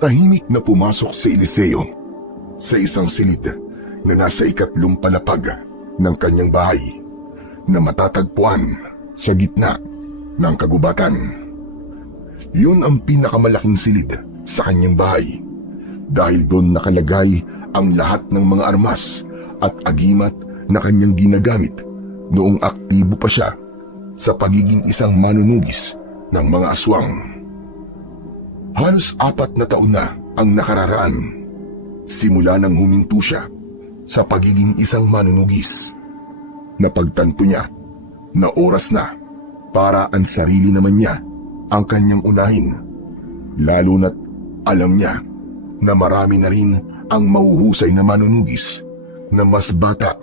Tahimik na pumasok si Eliseo sa isang silid na nasa ikatlong palapag ng kanyang bahay na matatagpuan sa gitna ng kagubatan. Yun ang pinakamalaking silid sa kanyang bahay dahil doon nakalagay ang lahat ng mga armas at agimat na kanyang ginagamit noong aktibo pa siya sa pagiging isang manunugis ng mga aswang. Halos 4 na taon na ang nakararaan simula nang huminto siya sa pagiging isang manunugis. Napagtanto niya na oras na para ang sarili naman niya ang kanyang unahin, lalo na't alam niya na marami na rin ang mahuhusay na manunugis na mas bata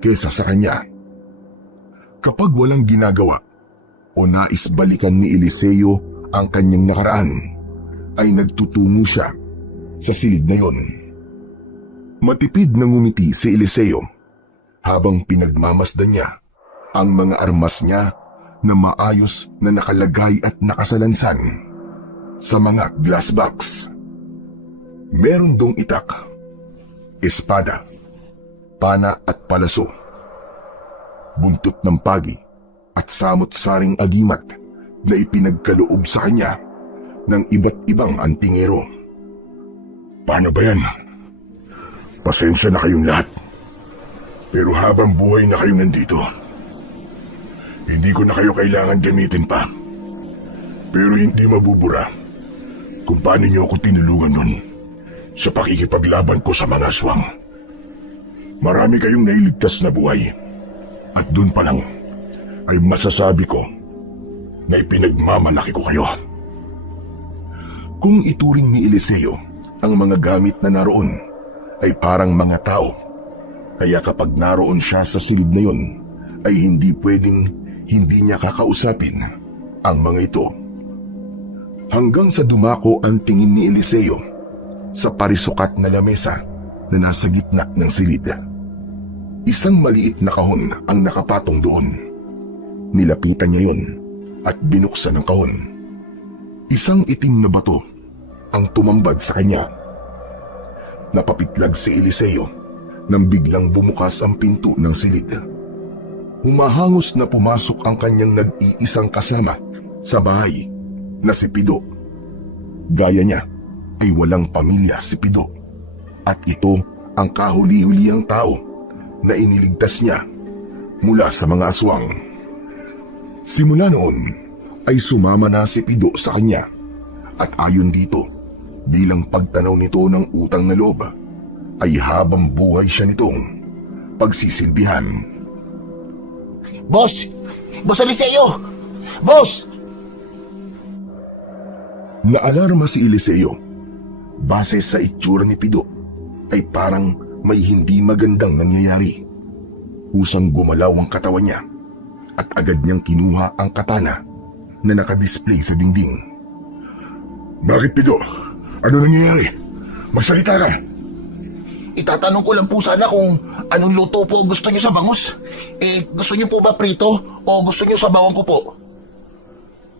kesa sa kanya. Kapag walang ginagawa o nais balikan ni Eliseo ang kanyang nakaraan, ay nagtutungo siya sa silid na yon. Matipid na ngumiti si Eliseo habang pinagmamasdan niya ang mga armas niya na maayos na nakalagay at nakasalansan sa mga glass box. Meron dong itak, espada, pana at palaso, buntot ng pagi at samot-saring agimat na ipinagkaloob sa kanya ng iba't ibang antingero. Paano ba yan? Pasensya na kayong lahat. Pero habang buhay na kayong nandito, hindi ko na kayo kailangan gamitin pa. Pero hindi mabubura kung paano niyo ako tinulungan nun sa pakikipaglaban ko sa mga aswang. Marami kayong nailigtas na buhay. At dun pa lang ay masasabi ko na ipinagmamalaki ko kayo. Kung ituring ni Eliseo ang mga gamit na naroon ay parang mga tao, kaya kapag naroon siya sa silid na yon ay hindi pwedeng hindi niya kakausapin ang mga ito. Hanggang sa dumako ang tingin ni Eliseo sa parisukat na lamesa na nasa gitna ng silid. Isang maliit na kahon ang nakapatong doon. Nilapitan niya yon at binuksan ang kahon. Isang itim na bato ang tumambad sa kanya. Napapitlag si Eliseo nang biglang bumukas ang pinto ng silid. Humahangos na pumasok ang kanyang nag-iisang kasama sa bahay na si Pido. Gaya niya ay walang pamilya si Pido at ito ang kahuli-hulihang tao na iniligtas niya mula sa mga aswang. Simula noon ay sumama na si Pido sa kanya at ayon dito, bilang pagtanaw nito ng utang na loob, ay habang buhay siya nitong pagsisilbihan. Boss! Boss Eliseo! Boss! Naalarma si Eliseo. Base sa itsura ni Pido, ay parang may hindi magandang nangyayari. Usang gumalaw ang katawan niya at agad niyang kinuha ang katana na nakadisplay sa dingding. Bakit, Pido? Ano nangyayari? Magsalita ka! Itatanong ko lang po sana kung anong luto po ang gusto niyo sa bangus. Gusto niyo po ba prito o gusto niyo sabawan ko po?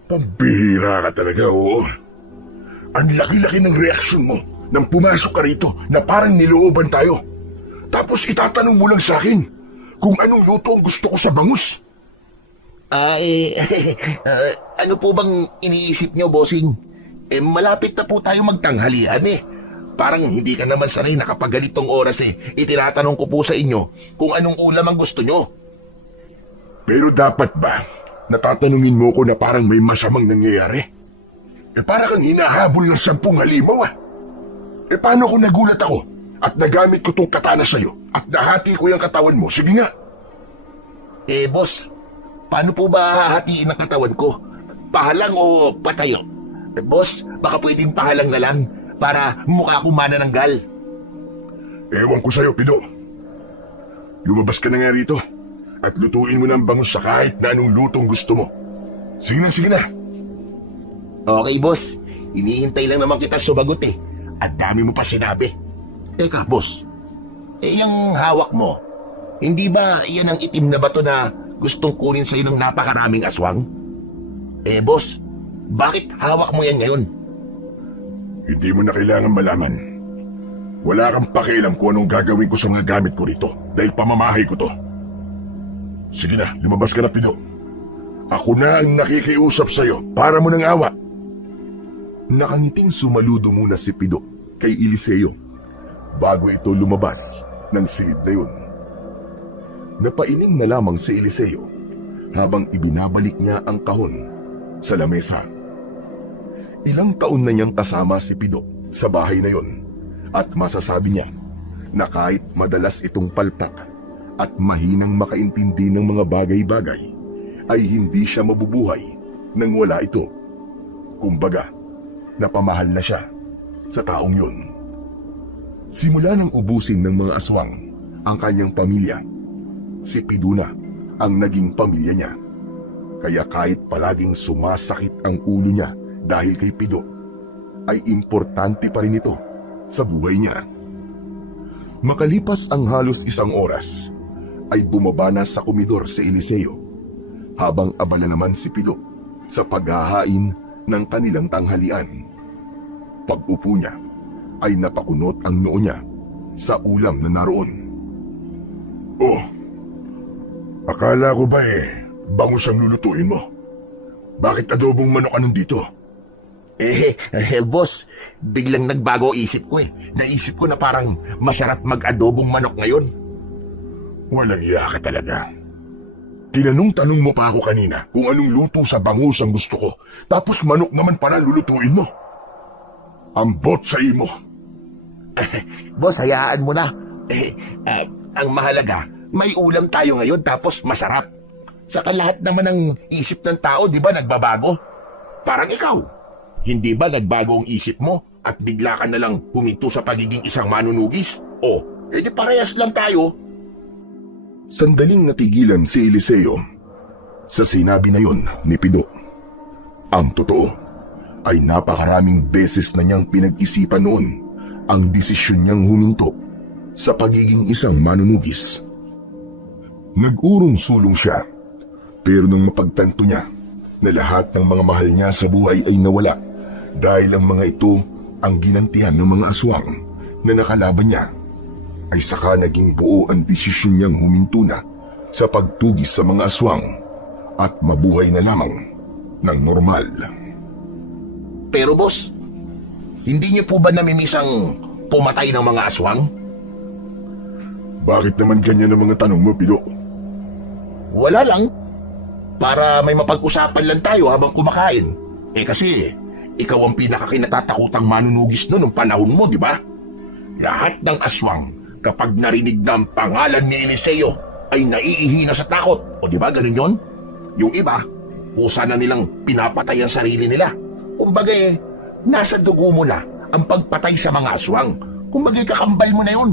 Pambihira ka talaga, oo. Ang laki-laki ng reaksyon mo nang pumasok ka rito na parang nilooban tayo. Tapos itatanong mo lang sa akin kung anong luto ang gusto ko sa bangus. Ano po bang iniisip niyo, bossing? Malapit na po tayo magtanghalian Parang hindi ka naman sanay na kapag ganitong oras itinatanong ko po sa inyo kung anong ulam ang gusto niyo. Pero dapat ba natatanungin mo ko na parang may masamang nangyayari? Para kang hinahabol ng 10 halimaw paano kung nagulat ako at nagamit ko tong katana sa'yo at nahati ko yung katawan mo? Sige nga. Boss, paano po ba hahatiin ang katawan ko? Pahalang o patayo? Boss, baka pwedeng pahalang na lang para mukha ko manananggal. Ewan ko sa'yo, Pido. Lumabas ka na nga rito at lutuin mo ng bangus sa kahit na anong lutong gusto mo. Sige na, sige na. Okay, boss. Hinihintay lang naman kita sumagot At dami mo pa sinabi. Teka, boss. Yung hawak mo, hindi ba yan ang itim na bato na gustong kunin sa'yo ng napakaraming aswang? Boss, bakit hawak mo yan ngayon? Hindi mo na kailangan malaman. Wala kang pakialam kung anong gagawin ko sa mga gamit ko rito dahil pamamahay ko to. Sige na, lumabas ka na, Pido. Ako na ang nakikiusap sa'yo para mo ng awa. Nakangiting sumaludo muna si Pido kay Eliseo bago ito lumabas ng silid na yun. Napailing na lamang si Eliseo habang ibinabalik niya ang kahon sa lamesa. Ilang taon na niyang kasama si Pido sa bahay na yun at masasabi niya na kahit madalas itong palpak at mahinang makaintindi ng mga bagay-bagay ay hindi siya mabubuhay nang wala ito. Kumbaga, napamahal na siya sa taong yun. Simula nang ubusin ng mga aswang ang kanyang pamilya, si Pido na ang naging pamilya niya. Kaya kahit palaging sumasakit ang ulo niya dahil kay Pido, ay importante pa rin ito sa buhay niya. Makalipas ang halos 1 oras, ay bumaba na sa komedor si Eliseo, habang abala naman si Pido sa paghahain ng kanilang tanghalian. Pag-upo niya, ay napakunot ang noo niya sa ulam na naroon. Oh, akala ko ba bangus ang lulutuin mo? Bakit adobong manok anong dito? Boss, biglang nagbago isip ko eh. Naisip ko na parang masarap mag-adobong manok ngayon. Walang iya ka talaga. Tinanong-tanong mo pa ako kanina kung anong luto sa bangus ang gusto ko, tapos manok naman pala lulutuin mo. Ambot sa imo. Boss, hayaan mo na. Ang mahalaga, may ulam tayo ngayon tapos masarap. Saka lahat naman ng isip ng tao, di ba, nagbabago? Parang ikaw. Hindi ba nagbago ang isip mo at bigla ka na lang huminto sa pagiging isang manunugis? O, edi parehas lang tayo. Sandaling natigilan si Eliseo sa sinabi na yun ni Pido. Ang totoo ay napakaraming beses na niyang pinag-isipan noon ang desisyon niyang huminto sa pagiging isang manunugis. Nag-urong-sulong siya, pero nung mapagtanto niya na lahat ng mga mahal niya sa buhay ay nawala dahil ang mga ito ang ginantihan ng mga aswang na nakalaban niya, ay saka naging buo ang desisyon niyang huminto na sa pagtugis sa mga aswang at mabuhay na lamang ng normal. Pero boss, hindi niyo po ba namimiss ang pumatay ng mga aswang? Bakit naman ganyan ang mga tanong mo, Pido? Wala lang. Para may mapag-usapan lang tayo habang kumakain. Kasi, ikaw ang pinakakinatatakutang manunugis noong panahon mo, di ba? Lahat ng aswang, kapag narinig na ang pangalan ni Eliseo, ay naiihina sa takot. O di ba, ganun yun? Yung iba, pusa na nilang pinapatay ang sarili nila. Kumbaga nasa dugo mo na ang pagpatay sa mga aswang. Kumbaga kakambal mo na yun.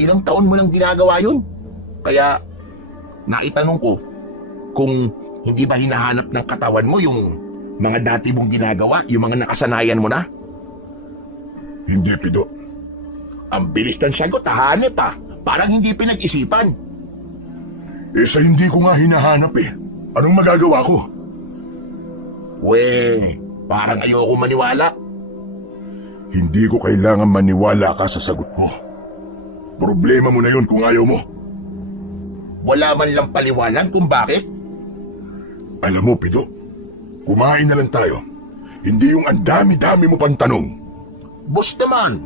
Ilang taon mo nang ginagawa yun. Kaya, naitanong ko, kung hindi ba hinahanap ng katawan mo yung mga dati mong ginagawa, yung mga nakasanayan mo na? Hindi, Pido. Ang bilis ng sagot, hahanap pa. Parang hindi pinag-isipan. Sa hindi ko nga hinahanap Anong magagawa ko? Parang ayoko maniwala. Hindi ko kailangan maniwala ka sa sagot ko. Problema mo na yun kung ayaw mo. Wala man lang paliwanag kung bakit. Alam mo, Pido, kumain na lang tayo. Hindi yung ang dami-dami mo pang tanong. Boss naman,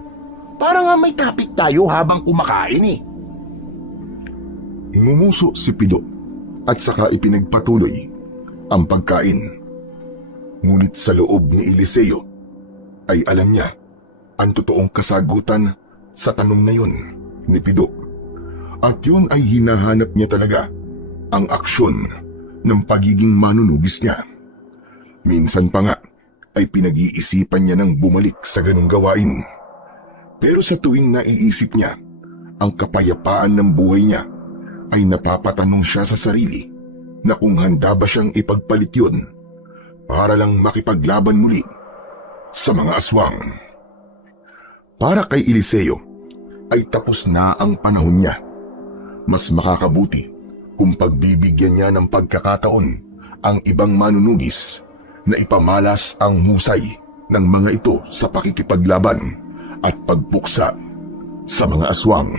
parang nga may topic tayo habang kumakain. Ngumuso si Pido at saka ipinagpatuloy ang pagkain. Ngunit sa loob ni Eliseo ay alam niya ang totoong kasagutan sa tanong na yun ni Pido. At yun ay hinahanap niya talaga ang aksyon ng pagiging manunugis niya. Minsan pa nga ay pinag-iisipan niya nang bumalik sa ganung gawain. Pero sa tuwing naiisip niya ang kapayapaan ng buhay niya, ay napapatanong siya sa sarili na kung handa ba siyang ipagpalit yun para lang makipaglaban muli sa mga aswang. Para kay Eliseo ay tapos na ang panahon niya. Mas makakabuti kung pagbibigyan niya ng pagkakataon ang ibang manunugis na ipamalas ang husay ng mga ito sa pakikipaglaban at pagpuksa sa mga aswang.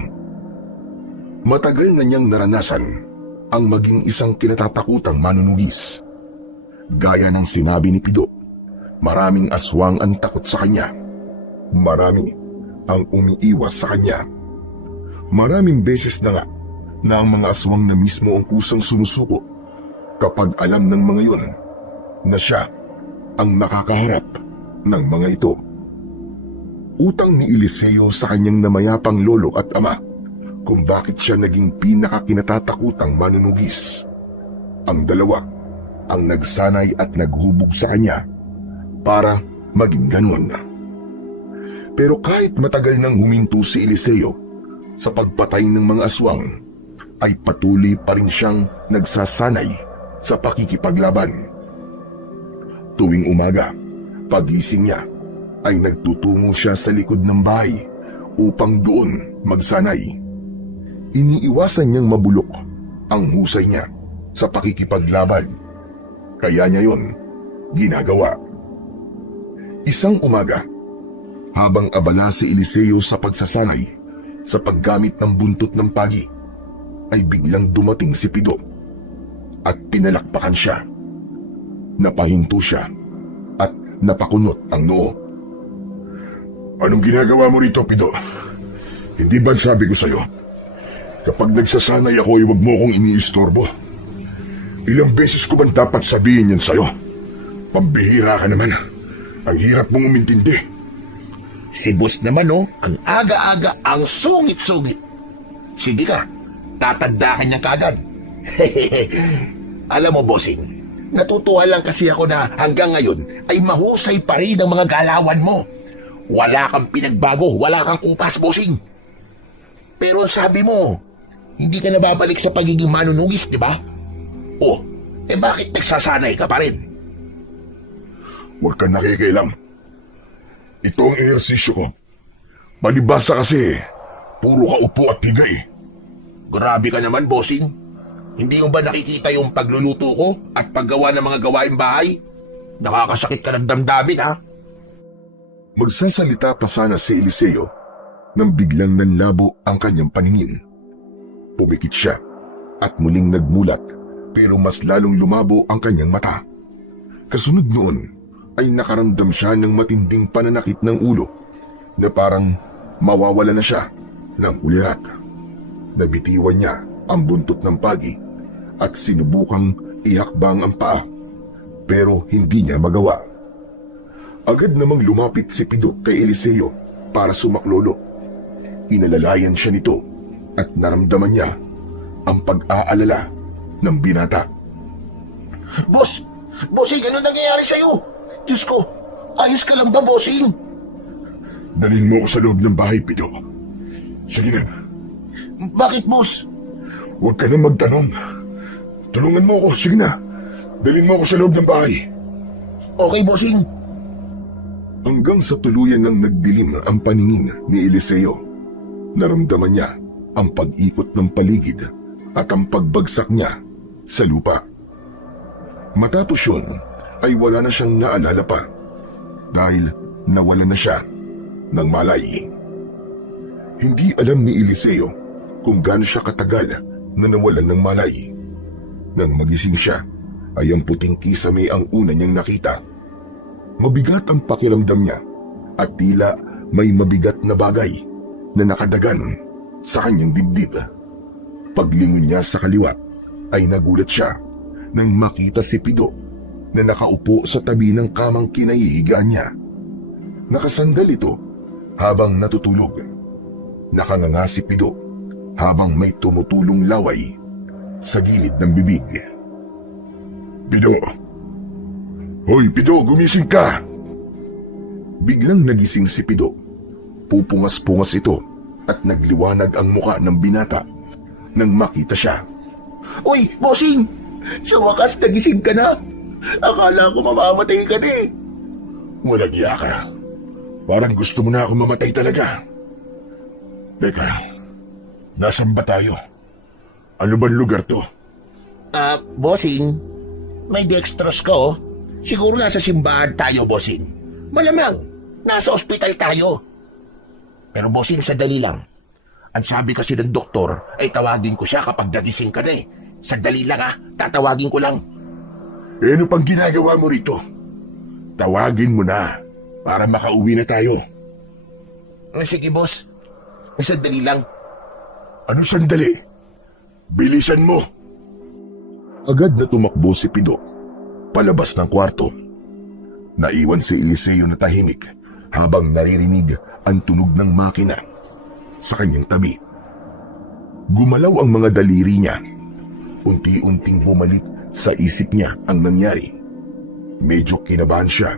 Matagal na niyang naranasan ang maging isang kinatatakutang manunugis. Gaya ng sinabi ni Pido, maraming aswang ang takot sa kanya. Marami ang umiiwas sa kanya. Maraming beses na nga na ang mga aswang na mismo ang kusang sumusuko kapag alam ng mga yun na siya ang nakakaharap ng mga ito. Utang ni Eliseo sa kanyang namayapang lolo at ama kung bakit siya naging pinakakinatatakutang manunugis. Ang dalawa ang nagsanay at naghubog sa kanya para maging ganun. Pero kahit matagal nang huminto si Eliseo sa pagpatay ng mga aswang, ay patuloy pa rin siyang nagsasanay sa pakikipaglaban. Tuwing umaga, pagising niya, ay nagtutungo siya sa likod ng bahay upang doon magsanay. Iniiwasan niyang mabulok ang husay niya sa pakikipaglaban. Kaya niya yon ginagawa. Isang umaga, habang abala si Eliseo sa pagsasanay sa paggamit ng buntot ng pagi, ay biglang dumating si Pido at pinalakpakan siya. Napahinto siya at napakunot ang noo. Anong ginagawa mo rito, Pido? Hindi ba sabi ko sa'yo? Kapag nagsasanay ako ay huwag mo akong iniistorbo. Ilang beses ko bang dapat sabihin yan sa'yo? Pambihira ka naman. Ang hirap mong umintindi. Si boss naman ang aga-aga, ang sungit-sungit. Sige ka, tatagdakan niya kagad. Alam mo, bossing, natutuwa lang kasi ako na hanggang ngayon ay mahusay pa rin ang mga galawan mo. Wala kang pinagbago, wala kang kumpas, bossing. Pero sabi mo, hindi ka nababalik sa pagiging manunugis, di ba? Oh, bakit nagsasanay ka pa rin? Huwag kang nakikialam. Ito ang ehersisyo ko. Palibasa kasi, puro ka upo at higay. Grabe ka naman, bossing. Hindi mo ba nakikita yung pagluluto ko at paggawa ng mga gawaing bahay? Nakakasakit ka ng damdamin, ha? Magsasalita pa sana si Eliseo nang biglang nanlabo ang kanyang paningin. Pumikit siya at muling nagmulat pero mas lalong lumabo ang kanyang mata. Kasunod noon ay nakaramdam siya ng matinding pananakit ng ulo na parang mawawala na siya ng ulirat. Nabitiwan niya ang buntot ng pagi at sinubukang ihakbang ang paa pero hindi niya magawa. Agad namang lumapit si Pido kay Eliseo para sumaklolo. Inalalayan siya nito at naramdaman niya ang pag-aalala ng binata. Boss! Bossing, ano nangyayari sa'yo? Diyos ko, ayos ka lang ba, bossing? Dalhin mo ako sa loob ng bahay, Pido. Sige na. Bakit, boss? Huwag ka na magtanong. Tulungan mo ako, sige na. Dalhin mo ako sa loob ng bahay. Okay, bossing. Hanggang sa tuluyan ng nagdilim ang paningin ni Eliseo, naramdaman niya ang pag-ikot ng paligid at ang pagbagsak niya sa lupa. Matapos yun, ay wala na siyang naalala pa dahil nawala na siya ng malay. Hindi alam ni Eliseo kung gaano siya katagal na nawalan ng malay. Nang magising siya, ay ang puting kisame ang una niyang nakita. Mabigat ang pakiramdam niya at tila may mabigat na bagay na nakadagan sa kanyang dibdib. Paglingon niya sa kaliwa ay nagulat siya nang makita si Pido na nakaupo sa tabi ng kamang kinahihigaan niya. Nakasandal ito habang natutulog. Nakanganga si Pido habang may tumutulong laway sa gilid ng bibig. Pido! Hoy, Pido, gumising ka! Biglang nagising si Pido. Pupungas-pungas ito at nagliwanag ang muka ng binata nang makita siya. Uy, bossing! Sa wakas, nagising ka na. Akala ko mamamatay ka na eh. Walang iya ka. Parang gusto mo na ako mamatay talaga. Teka, nasan ba tayo? Ano bang lugar to? Bossing, may dextrose ka Siguro nasa simbahan tayo, bossing. Malamang, nasa ospital tayo. Pero bossing, sadali lang. Ang sabi kasi ng doktor ay tawagin ko siya kapag nagising ka na eh. Sadali lang tatawagin ko lang. Ano pang ginagawa mo rito? Tawagin mo na para makauwi na tayo. Sige boss, sadali lang. Ano sandali? Bilisan mo. Agad na tumakbo si Pido, palabas ng kwarto. Naiwan si Eliseo na tahimik habang naririnig ang tunog ng makina sa kanyang tabi. Gumalaw ang mga daliri niya. Unti-unting bumalik sa isip niya ang nangyari. Medyo kinabahan siya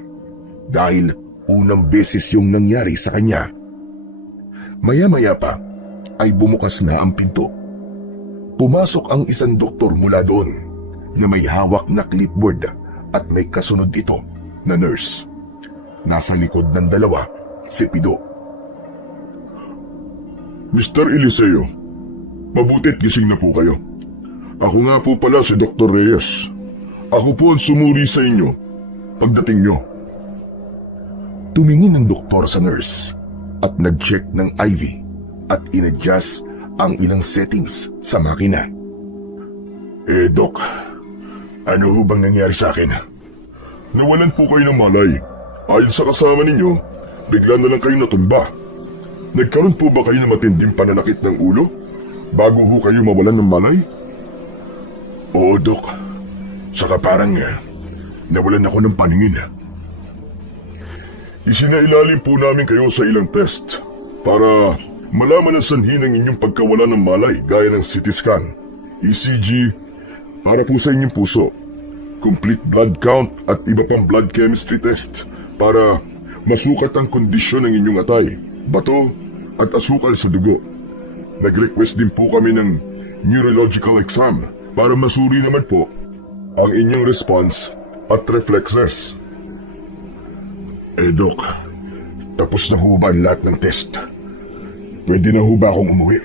dahil unang beses yung nangyari sa kanya. Maya-maya pa ay bumukas na ang pinto. Pumasok ang isang doktor mula doon na may hawak na clipboard at may kasunod ito na nurse. Nasa likod ng dalawa si Pido. Mr. Eliseo, mabutit gising na po kayo. Ako nga po pala si Dr. Reyes. Ako po ang sumuri sa inyo pagdating nyo. Tumingin ang doktor sa nurse at nag-check ng IV at in-adjust ang ilang settings sa makina. Doc, ano ho bang nangyari sa akin? Nawalan po kayo ng malay. Ayon sa kasama ninyo, bigla na lang kayo natumba. Nagkaroon po ba kayo ng matinding pananakit ng ulo bago ho kayo mawalan ng malay? Oo, Doc. Saka parang nawalan ako ng paningin. Isinailalim po namin kayo sa ilang test para malaman ang sanhi ng inyong pagkawala ng malay gaya ng CT scan, ECG, para po sa inyong puso, complete blood count at iba pang blood chemistry test para masukat ang kondisyon ng inyong atay, bato at asukal sa dugo. Nag-request din po kami ng neurological exam para masuri naman po ang inyong response at reflexes. Doc, tapos na ho ba ang lahat ng test? Pwede na ho ba akong umuwi?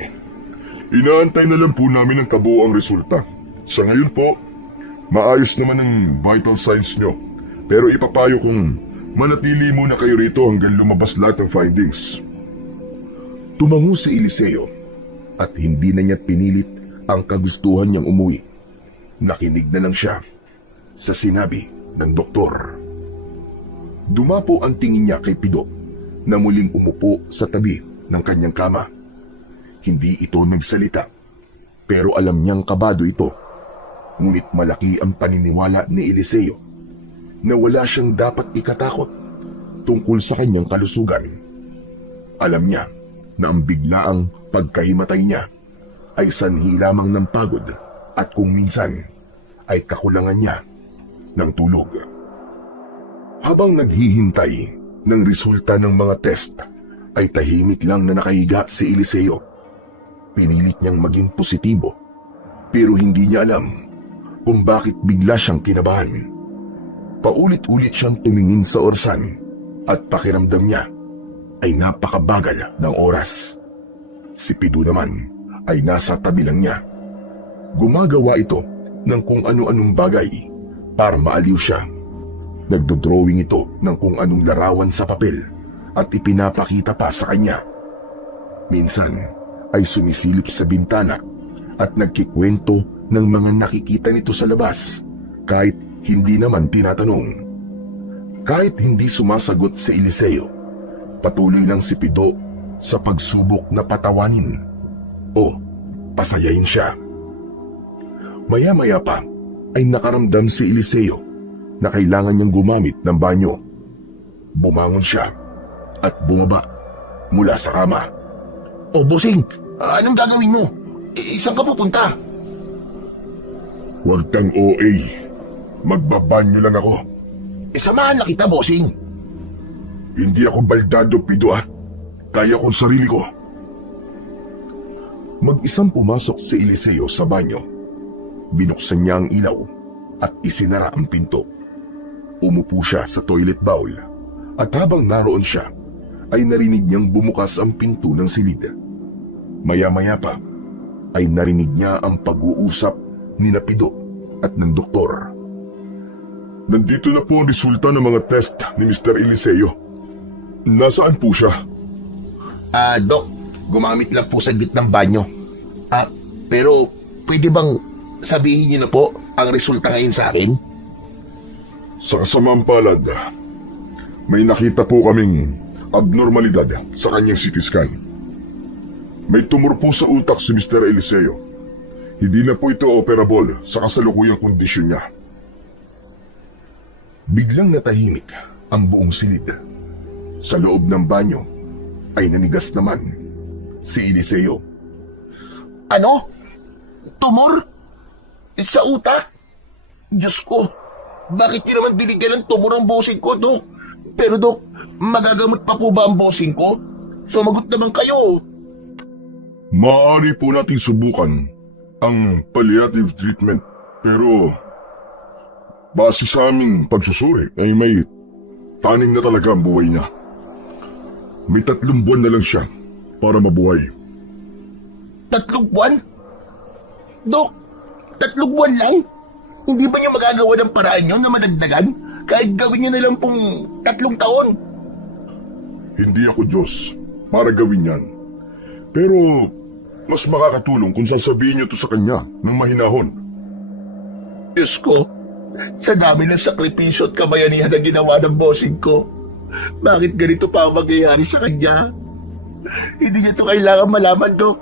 Inaantay na lang po namin ang kabuoang resulta. Sa ngayon po, maayos naman ang vital signs nyo. Pero ipapayo kong manatili muna kayo rito hanggang lumabas lahat ng findings. Tumango si Eliseo at hindi na niya pinilit ang kagustuhan niyang umuwi. Nakinig na lang siya sa sinabi ng doktor. Dumapo ang tingin niya kay Pido na muling umupo sa tabi ng kanyang kama. Hindi ito nagsalita, pero alam niyang kabado ito. Ngunit malaki ang paniniwala ni Eliseo na wala siyang dapat ikatakot tungkol sa kanyang kalusugan. Alam niya na ang biglaang pagkahimatay niya ay sanhi lamang ng pagod at kung minsan ay kakulangan niya ng tulog. Habang naghihintay ng resulta ng mga test, ay tahimik lang na nakahiga si Eliseo. Pinilit niyang maging positibo, pero hindi niya alam kung bakit bigla siyang kinabahan. Paulit-ulit siyang tumingin sa orsan at pakiramdam niya ay napakabagal ng oras. Si Pido naman ay nasa tabi lang niya. Gumagawa ito ng kung ano-anong bagay para maaliw siya. Nagdodrawing ito ng kung anong larawan sa papel at ipinapakita pa sa kanya. Minsan ay sumisilip sa bintana at nagkikwento ng mga nakikita nito sa labas kahit hindi naman tinatanong. Kahit hindi sumasagot si Eliseo, patuloy lang si Pido sa pagsubok na patawanin o pasayain siya. Maya-maya pa ay nakaramdam si Eliseo na kailangan niyang gumamit ng banyo. Bumangon siya at bumaba mula sa kama. O bossing, anong gagawin mo? Saan ka pupunta? Huwag kang OA. Magbabanyo lang ako. Samahan na kita, bossing. Hindi ako baldado, Pido Kaya kong sarili ko. Mag-isang pumasok si Eliseo sa banyo. Binuksan niya ang ilaw at isinara ang pinto. Umupo siya sa toilet bowl at habang naroon siya ay narinig niyang bumukas ang pinto ng silid. Maya-maya pa ay narinig niya ang pag-uusap ni Pido at ng doktor. Nandito na po ang resulta ng mga test ni Mr. Eliseo. Nasaan po siya? Dok, gumamit lang po sa gitnang banyo. Pero pwede bang sabihin niyo na po ang resulta ngayon sa akin? Sa kasamang palad, may nakita po kaming abnormalidad sa kanyang CT scan. May tumor po sa utak si Mr. Eliseo. Hindi na po ito operable sa kasalukuyang kondisyon niya. Biglang natahimik ang buong silid. Sa loob ng banyo ay nanigas naman si Eliseo. Ano? Tumor? Sa utak? Diyos ko, bakit niyo naman binigyan ng tumor ang bossing ko, Dok? Pero Dok, magagamot pa po ba ang bossing ko? Sumagot naman kayo. Maaari po nating subukan ang palliative treatment, pero base sa aming pagsusuri ay may taning na talaga ang buhay niya. May 3 buwan na lang siya para mabuhay. 3 buwan? Dok, 3 buwan lang? Hindi ba niyo magagawa ng paraan yun na madagdagan? Kahit gawin niyo na lang pong 3 taon? Hindi ako Diyos para gawin yan. Pero mas makakatulong kung sasabihin niyo to sa kanya ng mahinahon. Diyos ko, sa dami ng sakripisyo at kabayanihan na ginawa ng bossing ko, bakit ganito pa ang mangyayari sa kanya? Hindi niya to kailangan malaman, Dok.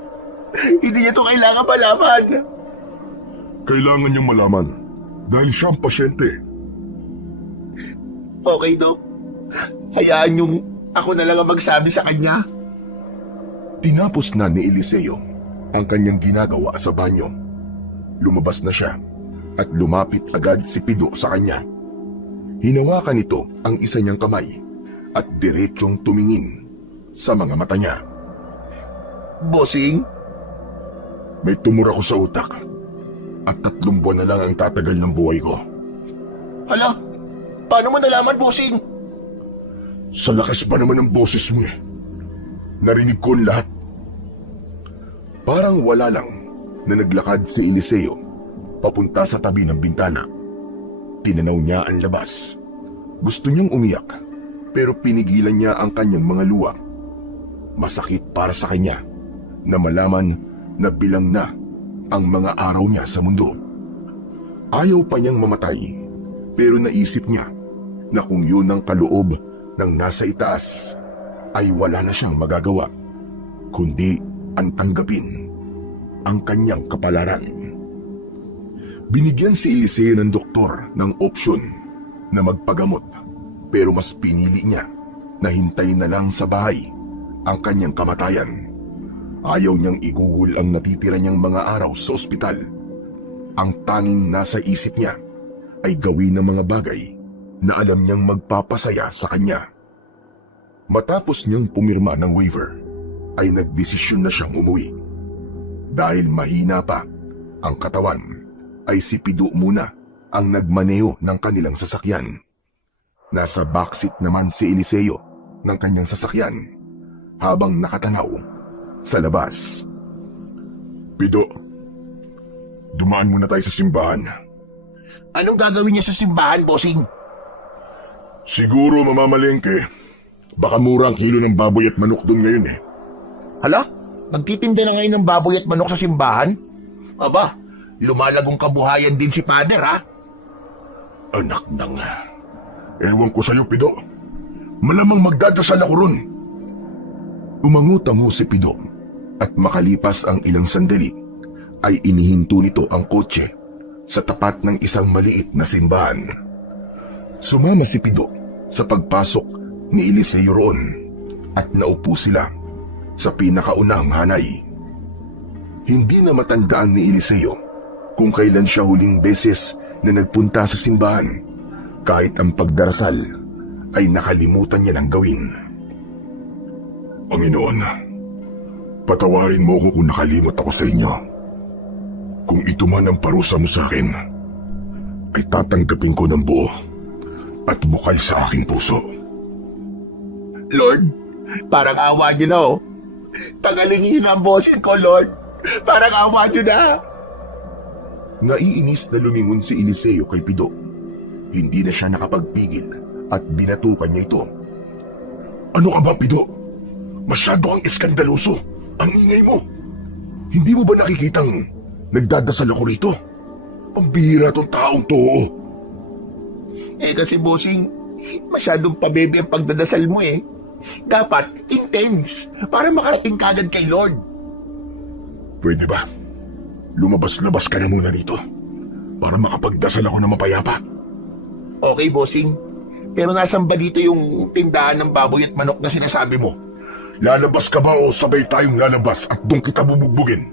Hindi niya to kailangan malaman. Kailangan niyang malaman dahil siya ang pasyente. Okay, Dok. Hayaan yung ako na lang ang magsabi sa kanya. Tinapos na ni Eliseo ang kanyang ginagawa sa banyo. Lumabas na siya at lumapit agad si Pido sa kanya. Hinawakan nito ang isa niyang kamay at diretsyong tumingin sa mga mata niya. Bossing? May tumor ako sa utak at 3 buwan na lang ang tatagal ng buhay ko. Hala, paano mo nalaman, Bossing? Sa lakas ba naman ng boses mo eh? Narinig ko ang lahat. Parang wala lang na naglakad si Eliseo papunta sa tabi ng bintana. Tinanaw niya ang labas. Gusto niyang umiyak pero pinigilan niya ang kanyang mga luha. Masakit para sa kanya na malaman na bilang na ang mga araw niya sa mundo. Ayaw pa niyang mamatay pero naisip niya na kung yun ang kaloob ng nasa itaas ay wala na siyang magagawa kundi ang tanggapin ang kanyang kapalaran. Binigyan si Eliseo ng doktor ng opsyon na magpagamot pero mas pinili niya na hintayin na lang sa bahay ang kanyang kamatayan. Ayaw niyang igugol ang natitira niyang mga araw sa ospital. Ang tanging nasa isip niya ay gawin ng mga bagay na alam niyang magpapasaya sa kanya. Matapos niyang pumirma ng waiver, ay nagdesisyon na siyang umuwi. Dahil mahina pa ang katawan, ay si Pido muna ang nagmaneho ng kanilang sasakyan. Nasa backseat naman si Eliseo ng kanyang sasakyan habang nakatanaw sa labas. Pido, dumaan muna tayo sa simbahan. Anong gagawin niya sa simbahan, Bossing? Siguro mamamalengke. Baka mura ang kilo ng baboy at manok doon ngayon eh. Hala, nagtitinda na ngayon ng baboy at manok sa simbahan? Aba, lumalagong kabuhayan din si Father, ha? Anak nang... Ewan ko sa'yo, Pido. Malamang magdadasal ako ron. Umangutango si Pido at makalipas ang ilang sandali ay inihinto nito ang kotse sa tapat ng isang maliit na simbahan. Sumama si Pido sa pagpasok ni Eliseo roon at naupo sila sa pinakaunang hanay. Hindi na matandaan ni Eliseo kung kailan siya huling beses na nagpunta sa simbahan. Kahit ang pagdarasal ay nakalimutan niya ng gawin. Panginoon, patawarin mo ko kung nakalimot ako sa inyo. Kung ito man ang parusa mo sa akin, ay tatanggapin ko ng buo at bukay sa aking puso. Lord, parang awa niyo na, oh. Tagalingin na ang boses ko, Lord. Parang awa niyo na. Naiinis na lumingon si Eliseo kay Pido. hindi na siya nakapagpigil at binatukan niya ito. Ano ka ba, Pido? Masyado kang iskandaloso. Ang ingay mo. Hindi mo ba nakikitang nagdadasal ako rito? Pambihira tong taong to. Kasi bossing, masyadong pabebe ang pagdadasal mo eh. Dapat intense para makarating kagad kay Lord. Pwede ba? Lumabas-labas ka na muna rito para makapagdasal ako na mapayapa. Okay, bossing. Pero nasan ba dito yung tindahan ng baboy at manok na sinasabi mo? Lalabas ka ba o sabay tayong lalabas at doon kita bubugbugin?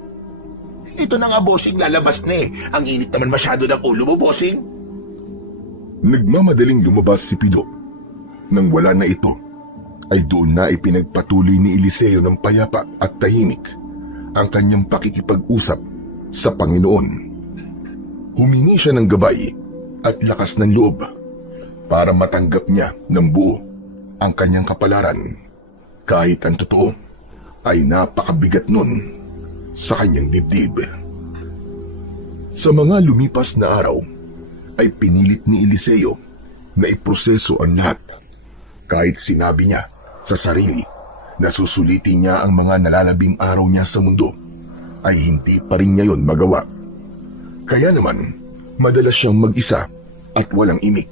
Ito na nga, bossing, lalabas na eh. Ang init naman masyado ng ulo mo, bossing. Nagmamadaling lumabas si Pido. Nang wala na ito, ay doon na ipinagpatuloy ni Eliseo ng payapa at tahimik ang kanyang pakikipag-usap sa Panginoon. Humingi siya ng gabay at lakas ng loob para matanggap niya ng buo ang kanyang kapalaran, kahit ang totoo ay napakabigat nun sa kanyang dibdib. Sa mga lumipas na araw, ay pinilit ni Eliseo na iproseso ang lahat, kahit sinabi niya sa sarili na susulitin niya ang mga nalalabing araw niya sa mundo, ay hindi pa rin niya yon magawa. Kaya naman, madalas siyang mag-isa at walang imik.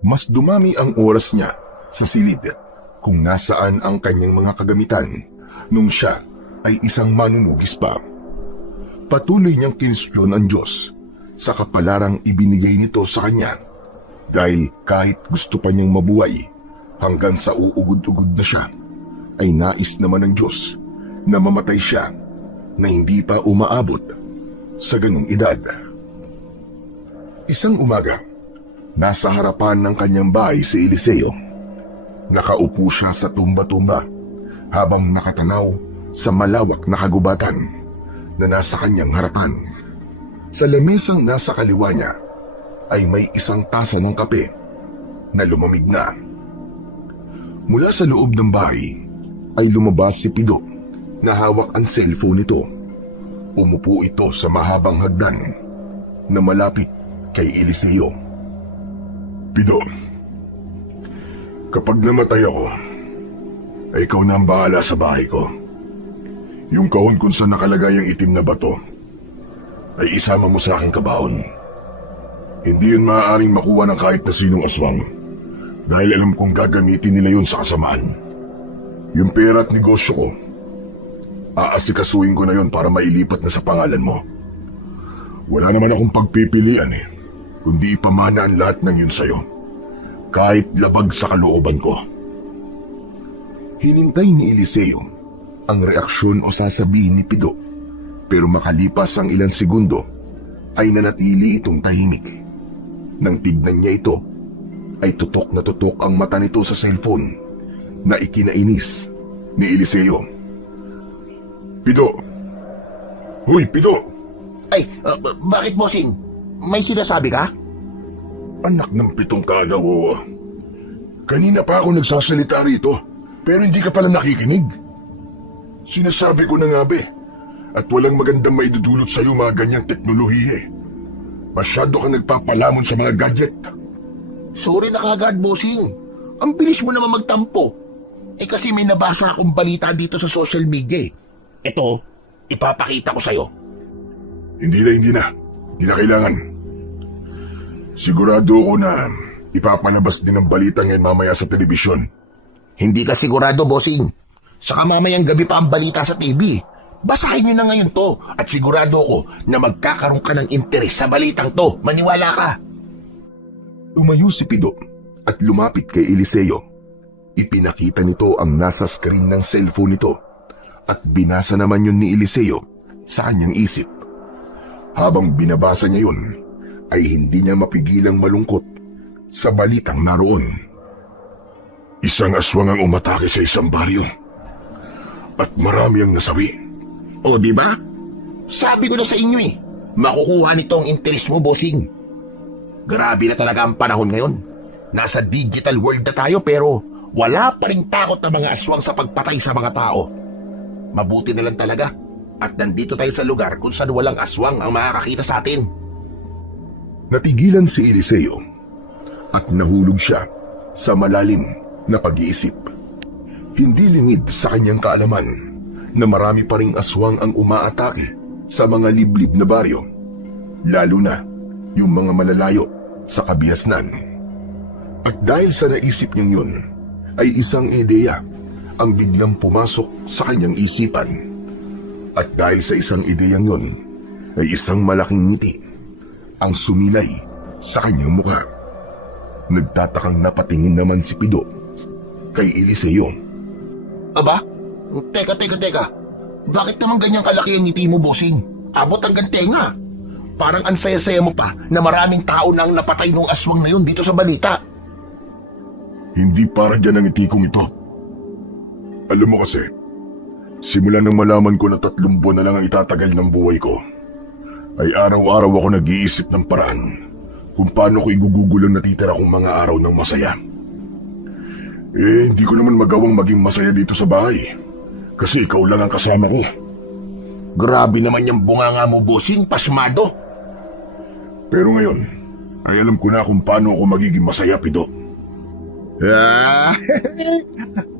Mas dumami ang oras niya sa silid kung nasaan ang kanyang mga kagamitan nung siya ay isang manunugis pa. Patuloy niyang kinestyon ang Diyos sa kapalarang ibinigay nito sa kanya, dahil kahit gusto pa niyang mabuhay hanggang sa uugod-ugod na siya, ay nais naman ng Diyos na mamatay siya na hindi pa umaabot sa ganung edad. Isang umaga, nasa harapan ng kanyang bahay si Eliseo. Nakaupo siya sa tumba-tumba habang nakatanaw sa malawak na kagubatan na nasa kanyang harapan. Sa lamesang nasa kaliwa niya ay may isang tasa ng kape na lumamig na. Mula sa loob ng bahay ay lumabas si Pido na hawak ang cellphone nito. Umupo ito sa mahabang hagdan na malapit kay Eliseo. Pido, kapag namatay ako, ay ikaw na ang bahala sa bahay ko. Yung kahon kung saan nakalagay ang itim na bato, ay isama mo sa aking kabaon. Hindi yun maaaring makuha ng kahit na sinong aswang, dahil alam kong gagamitin nila yun sa kasamaan. Yung pera at negosyo ko, aasikasuhin ko na yun para mailipat na sa pangalan mo. Wala naman akong pagpipilian kundi ipamana ang lahat ng yun sa'yo, kahit labag sa kalooban ko. Hinintay ni Eliseo ang reaksyon o sasabihin ni Pido, pero makalipas ang ilang segundo, ay nanatili itong tahimik. Nang tignan niya ito, ay tutok na tutok ang mata nito sa cellphone na ikinainis ni Eliseo. Pido! Hoy, Pido! Ay, bakit, bossing? May sinasabi ka? Anak ng pitong kalaw. Kanina pa ako nagsasalita rito, pero hindi ka pala nakikinig. Sinasabi ko na nga at walang magandang maidudulot sa'yo mga ganyang teknolohiya. Masyado ka nagpapalamon sa mga gadget. Sorry na kagad, bossing. Ang bilis mo naman magtampo. Kasi may nabasa akong balita dito sa social media. Ito, ipapakita ko sa'yo. Hindi na kailangan. Sigurado ko na ipapalabas din ang balita ngayon mamaya sa telebisyon. Hindi ka sigurado, bossing. Saka mamayang gabi pa ang balita sa TV. Basahin nyo na ngayon to at sigurado ko na magkakaroon ka ng interes sa balitang to. Maniwala ka. Tumayo si Pido at lumapit kay Eliseo. Ipinakita nito ang nasa screen ng cellphone nito at binasa naman yun ni Eliseo sa kanyang isip. Habang binabasa niya yun, ay hindi niya mapigilang malungkot sa balitang naroon. Isang aswang ang umatake sa isang baryo at marami ang nasawi. O, di ba? Sabi ko na sa inyo makukuha nito ang interes mo, bossing. Grabe na talaga ang panahon ngayon. Nasa digital world na tayo pero wala pa rin takot na mga aswang sa pagpatay sa mga tao. Mabuti na lang talaga at nandito tayo sa lugar kung saan walang aswang ang makakakita sa atin. Natigilan si Eliseo at nahulog siya sa malalim na pag-iisip. Hindi lingid sa kanyang kaalaman na marami pa ring aswang ang umaatake sa mga liblib na baryo, lalo na yung mga malalayo sa kabiasnan. At dahil sa naisip niyang yun, ay isang ideya ang biglang pumasok sa kanyang isipan. At dahil sa isang ideyang yun, ay isang malaking ngiti ang sumilay sa kanyang mukha. Nagtatakang napatingin naman si Pido kay Eliseo. Aba? Teka. Bakit naman ganyang kalaki ang ngiti mo, bossing? Abot hanggang tenga. Parang ang saya-saya mo pa na maraming tao na ang napatay nung aswang na yun dito sa balita. Hindi para dyan ang ngiti kong ito. Alam mo kasi, simula nang malaman ko na 3 buwan na lang ang itatagal ng buhay ko, ay araw-araw ako nag-iisip ng paraan kung paano ko igugugol ang natitira kong mga araw ng masaya. Hindi ko naman magawang maging masaya dito sa bahay kasi ikaw lang ang kasama ko. Grabe naman yung bunganga mo, bossing. Pasmado. Pero ngayon, ay alam ko na kung paano ako magiging masaya, Pido.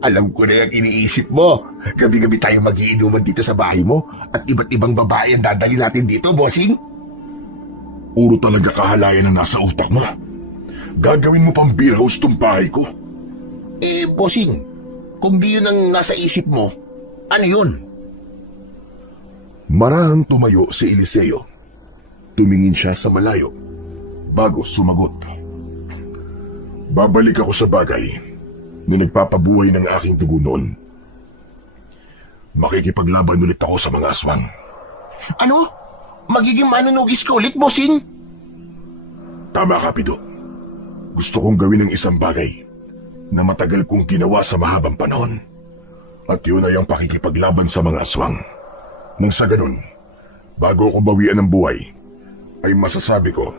Alam ko na yung iniisip mo. Gabi-gabi tayo mag-iinuman dito sa bahay mo at iba't ibang babae ang dadali natin dito, bossing. Puro talaga kahalayan ang nasa utak mo. Gagawin mo pang beer house tong bahay ko. Bossing, kung di yun ang nasa isip mo, ano yun? Marahang tumayo si Eliseo. Tumingin siya sa malayo bago sumagot. Babalik ako sa bagay na nagpapabuhay ng aking dugo noon. Makikipaglaban ulit ako sa mga aswang. Ano? Magiging manunugis ka ulit, bossing? Tama ka, Pido. Gusto kong gawin ng isang bagay na matagal kong ginawa sa mahabang panahon. At yun ay ang pakikipaglaban sa mga aswang. Nang sa ganun, bago ako bawian ng buhay, ay masasabi ko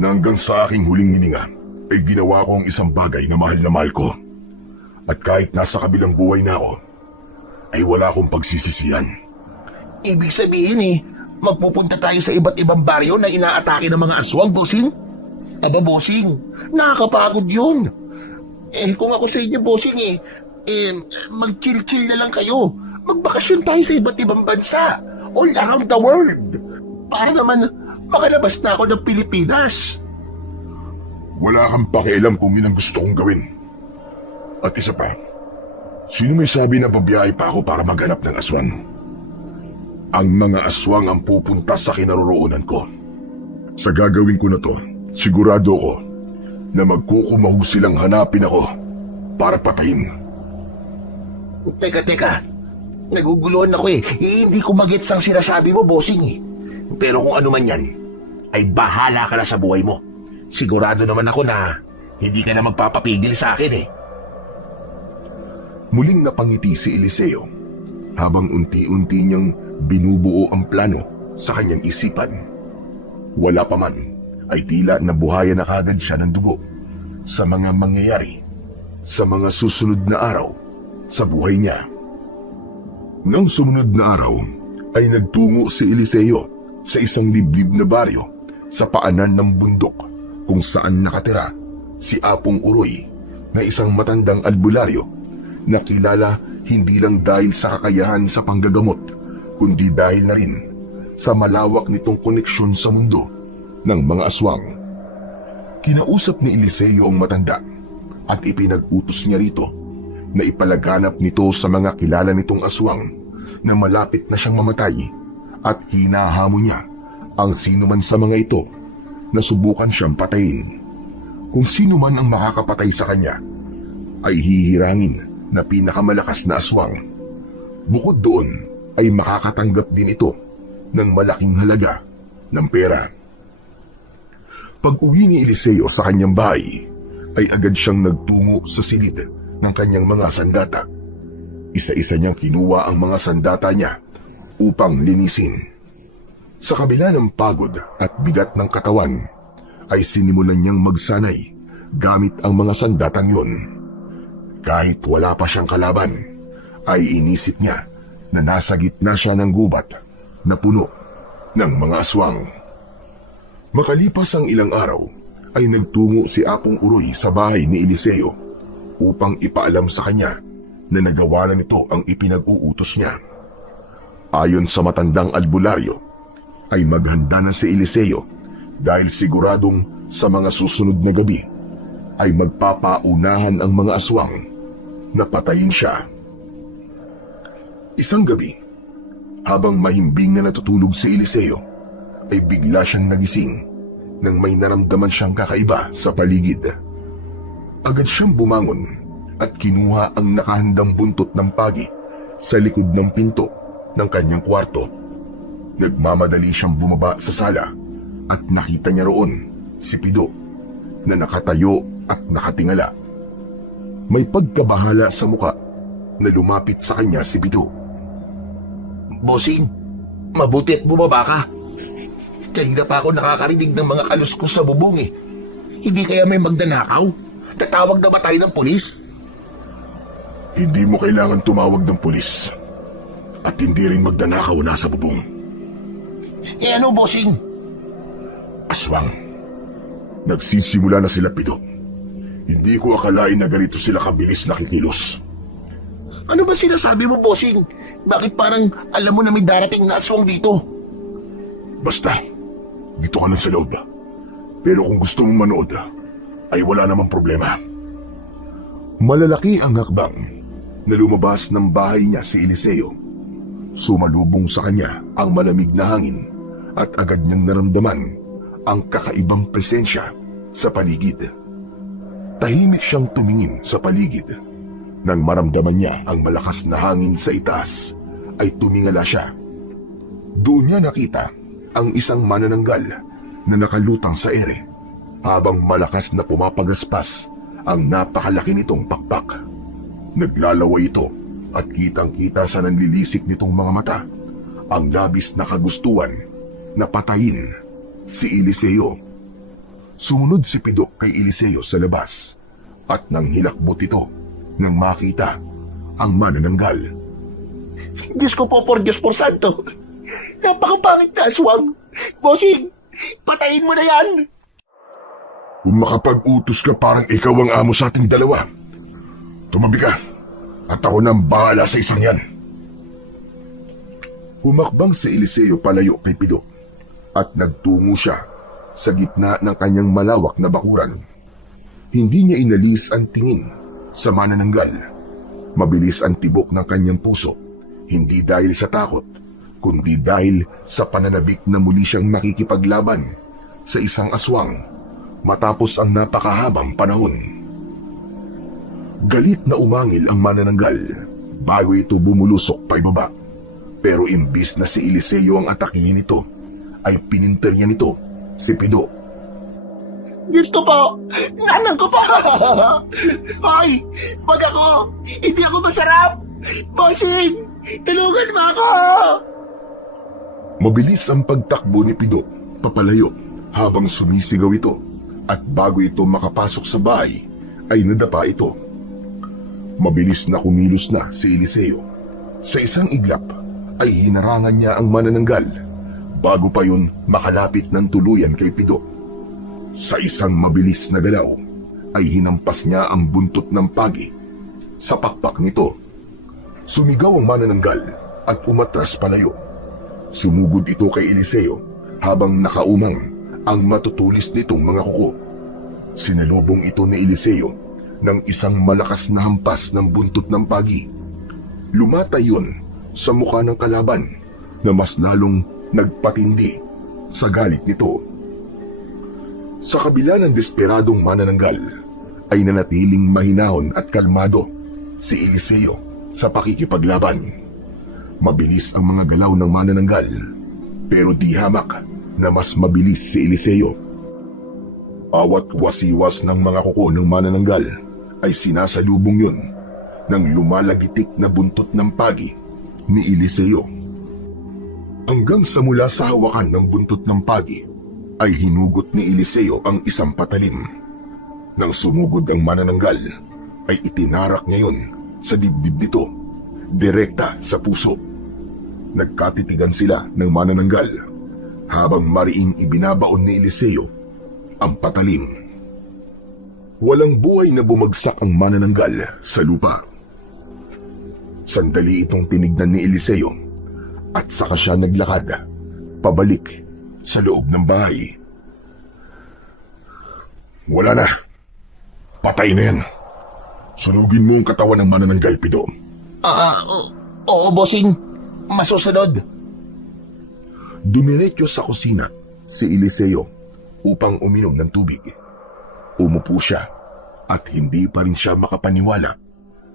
na hanggang sa aking huling hininga ay ginawa ko ang isang bagay na mahal ko. At kahit nasa kabilang buhay na ako, ay wala akong pagsisisihan. Ibig sabihin magpupunta tayo sa iba't ibang baryo na inaatake ng mga aswang, bossing? Aba, bossing, nakakapagod yun. Kung ako sa inyo, bossing, mag-chill-chill na lang kayo. Magbakasyon tayo sa iba't ibang bansa, all around the world. Para naman makalabas na ako ng Pilipinas. Wala kang pakialam kung yun ang gusto kong gawin. At isa pa, sino may sabi na babiyahe pa ako para maghanap ng aswang? Ang mga aswang ang pupunta sa kinaroroonan ko. Sa gagawin ko na to, sigurado ko na magkukumahog silang hanapin ako para patayin. Teka. Naguguluhan ako hindi ko magets ang sinasabi mo, bossing Pero kung ano man yan, ay bahala ka na sa buhay mo. Sigurado naman ako na hindi ka na magpapapigil sa akin Muling napangiti si Eliseo habang unti-unti niyang binubuo ang plano sa kanyang isipan. Wala pa man ay tila nabuhayan na kagad siya ng dugo sa mga mangyayari sa mga susunod na araw sa buhay niya. Nang sumunod na araw ay nagtungo si Eliseo sa isang liblib na baryo sa paanan ng bundok kung saan nakatira si Apong Uroy na isang matandang albularyo na kilala hindi lang dahil sa kakayahan sa panggagamot kundi dahil na rin sa malawak nitong koneksyon sa mundo ng mga aswang. Kinausap ni Eliseo ang matanda at ipinag-utos niya rito na ipalaganap nito sa mga kilala nitong aswang na malapit na siyang mamatay at hinahamon niya ang sino man sa mga ito na subukan siyang patayin. Kung sino man ang makakapatay sa kanya ay hihirangin na pinakamalakas na aswang. Bukod doon ay makakatanggap din ito ng malaking halaga ng pera. Pag-uwi ni Eliseo sa kanyang bahay, ay agad siyang nagtungo sa silid ng kanyang mga sandata. Isa-isa niyang kinuha ang mga sandata niya upang linisin. Sa kabila ng pagod at bigat ng katawan, ay sinimulan niyang magsanay gamit ang mga sandatang yun. Kahit wala pa siyang kalaban, ay inisip niya na nasa gitna siya ng gubat na puno ng mga aswang. Makalipas ang ilang araw, ay nagtungo si Apong Uroy sa bahay ni Eliseo upang ipaalam sa kanya na nagawa na nito ang ipinag-uutos niya. Ayon sa matandang albularyo, ay maghanda na si Eliseo dahil siguradong sa mga susunod na gabi ay magpapaunahan ang mga aswang na patayin siya. Isang gabi, habang mahimbing na natutulog si Eliseo, ay bigla siyang nagising nang may naramdaman siyang kakaiba sa paligid. Agad siyang bumangon at kinuha ang nakahandang buntot ng pagi sa likod ng pinto ng kanyang kwarto. Nagmamadali siyang bumaba sa sala at nakita niya roon si Pido na nakatayo at nakatingala. May pagkabahala sa muka na lumapit sa kanya si Pido. Bossing, mabuti at bumaba ka. Kanina pa ako nakakarinig ng mga kaluskos sa bubong eh. Hindi kaya may magdanakaw? Tatawag na ba tayo ng pulis? Hindi mo kailangan tumawag ng pulis at hindi rin magdanakaw nasa bubong. Eh ano, bossing? Aswang. Nagsisimula na sila, Pido. Hindi ko akalain na ganito sila kabilis nakikilos. Ano ba sinasabi mo, bossing? Bakit parang alam mo na may darating na aswang dito? Basta, dito ka lang sa loob. Pero kung gusto mong manood, ay wala namang problema. Malalaki ang hakbang na lumabas ng bahay niya si Eliseo. Sumalubong sa kanya ang malamig na hangin at agad niyang naramdaman ang kakaibang presensya sa paligid. Tahimik siyang tumingin sa paligid. Nang maramdaman niya ang malakas na hangin sa itaas, ay tumingala siya. Doon niya nakita ang isang manananggal na nakalutang sa ere habang malakas na pumapagaspas ang napakalaki nitong pakpak. Naglalaway ito at kitang-kita sa nanlilisik nitong mga mata ang labis na kagustuhan na patayin si Eliseo. Sumunod si Pido kay Eliseo sa labas at nang hilakbot ito nang makita ang manananggal. Diyos ko po, por Diyos por Santo. Napakapangit na aswang. Bossing, patayin mo na yan. Kung makapag-utos ka parang ikaw ang amo sa ating dalawa, tumabi ka at ako nang bahala sa isang yan. Humakbang si Eliseo palayo kay Pido at nagtungo siya sa gitna ng kanyang malawak na bakuran. Hindi niya inalis ang tingin sa manananggal. Mabilis ang tibok ng kanyang puso, hindi dahil sa takot, kundi dahil sa pananabik na muli siyang makikipaglaban sa isang aswang matapos ang napakahabang panahon. Galit na umangil ang manananggal bago ito bumulusok pa ibaba. Pero imbis na si Eliseo ang atakihin nito, ay pininter niya nito si Pido. Gusto po! Nanang ko po! Hoy! Wag ako! Hindi ako masarap! Bossing! Tulungan mo ako! Mabilis ang pagtakbo ni Pido papalayo habang sumisigaw ito at bago ito makapasok sa bahay ay nadapa ito. Mabilis na kumilos na si Eliseo. Sa isang iglap ay hinarangan niya ang manananggal bago pa yun makalapit ng tuluyan kay Pido. Sa isang mabilis na galaw ay hinampas niya ang buntot ng pagi sa pakpak nito. Sumigaw ang manananggal at umatras palayo. Sumugod ito kay Eliseo habang nakaumang ang matutulis nitong mga kuko. Sinalubong ito ni Eliseo ng isang malakas na hampas ng buntot ng pagi. Lumatay yun sa mukha ng kalaban na mas lalong nagpatindi sa galit nito. Sa kabila ng desperadong manananggal, ay nanatiling mahinahon at kalmado si Eliseo sa pakikipaglaban. Mabilis ang mga galaw ng manananggal, pero di hamak na mas mabilis si Eliseo. Awat wasiwas ng mga kuko ng manananggal ay sinasalubong yun ng lumalagitik na buntot ng pagi ni Eliseo. Hanggang sa mula sa hawakan ng buntot ng pagi, ay hinugot ni Eliseo ang isang patalim. Nang sumugod ang manananggal, ay itinarak ngayon sa dibdib nito, direkta sa puso. Nagkatitigan sila ng manananggal, habang mariing ibinabaon ni Eliseo ang patalim. walang buhay na bumagsak ang manananggal sa lupa. Sandali itong tinignan ni Eliseo at saka siya naglakad pabalik sa loob ng bahay. Wala na. Patay na yan. Sunugin mo ang katawan ng manananggal, Pido. Oo, bossing. Masusunod. Dumiretso sa kusina si Eliseo upang uminom ng tubig. Umupo siya at hindi pa rin siya makapaniwala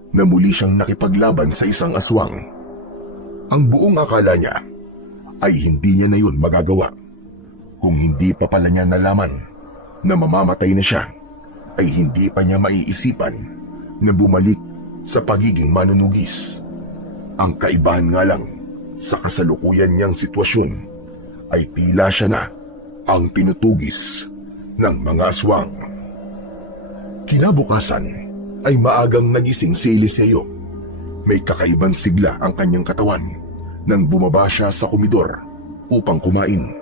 na muli siyang nakipaglaban sa isang aswang. Ang buong akala niya ay hindi niya na yun magagawa. Kung hindi pa pala niya nalaman na mamamatay na siya, ay hindi pa niya maiisipan na bumalik sa pagiging manunugis. Ang kaibahan nga lang sa kasalukuyan niyang sitwasyon ay tila siya na ang tinutugis ng mga aswang. Kinabukasan ay maagang nagising si Eliseo. May kakaibang sigla ang kanyang katawan nang bumaba siya sa komedor upang kumain.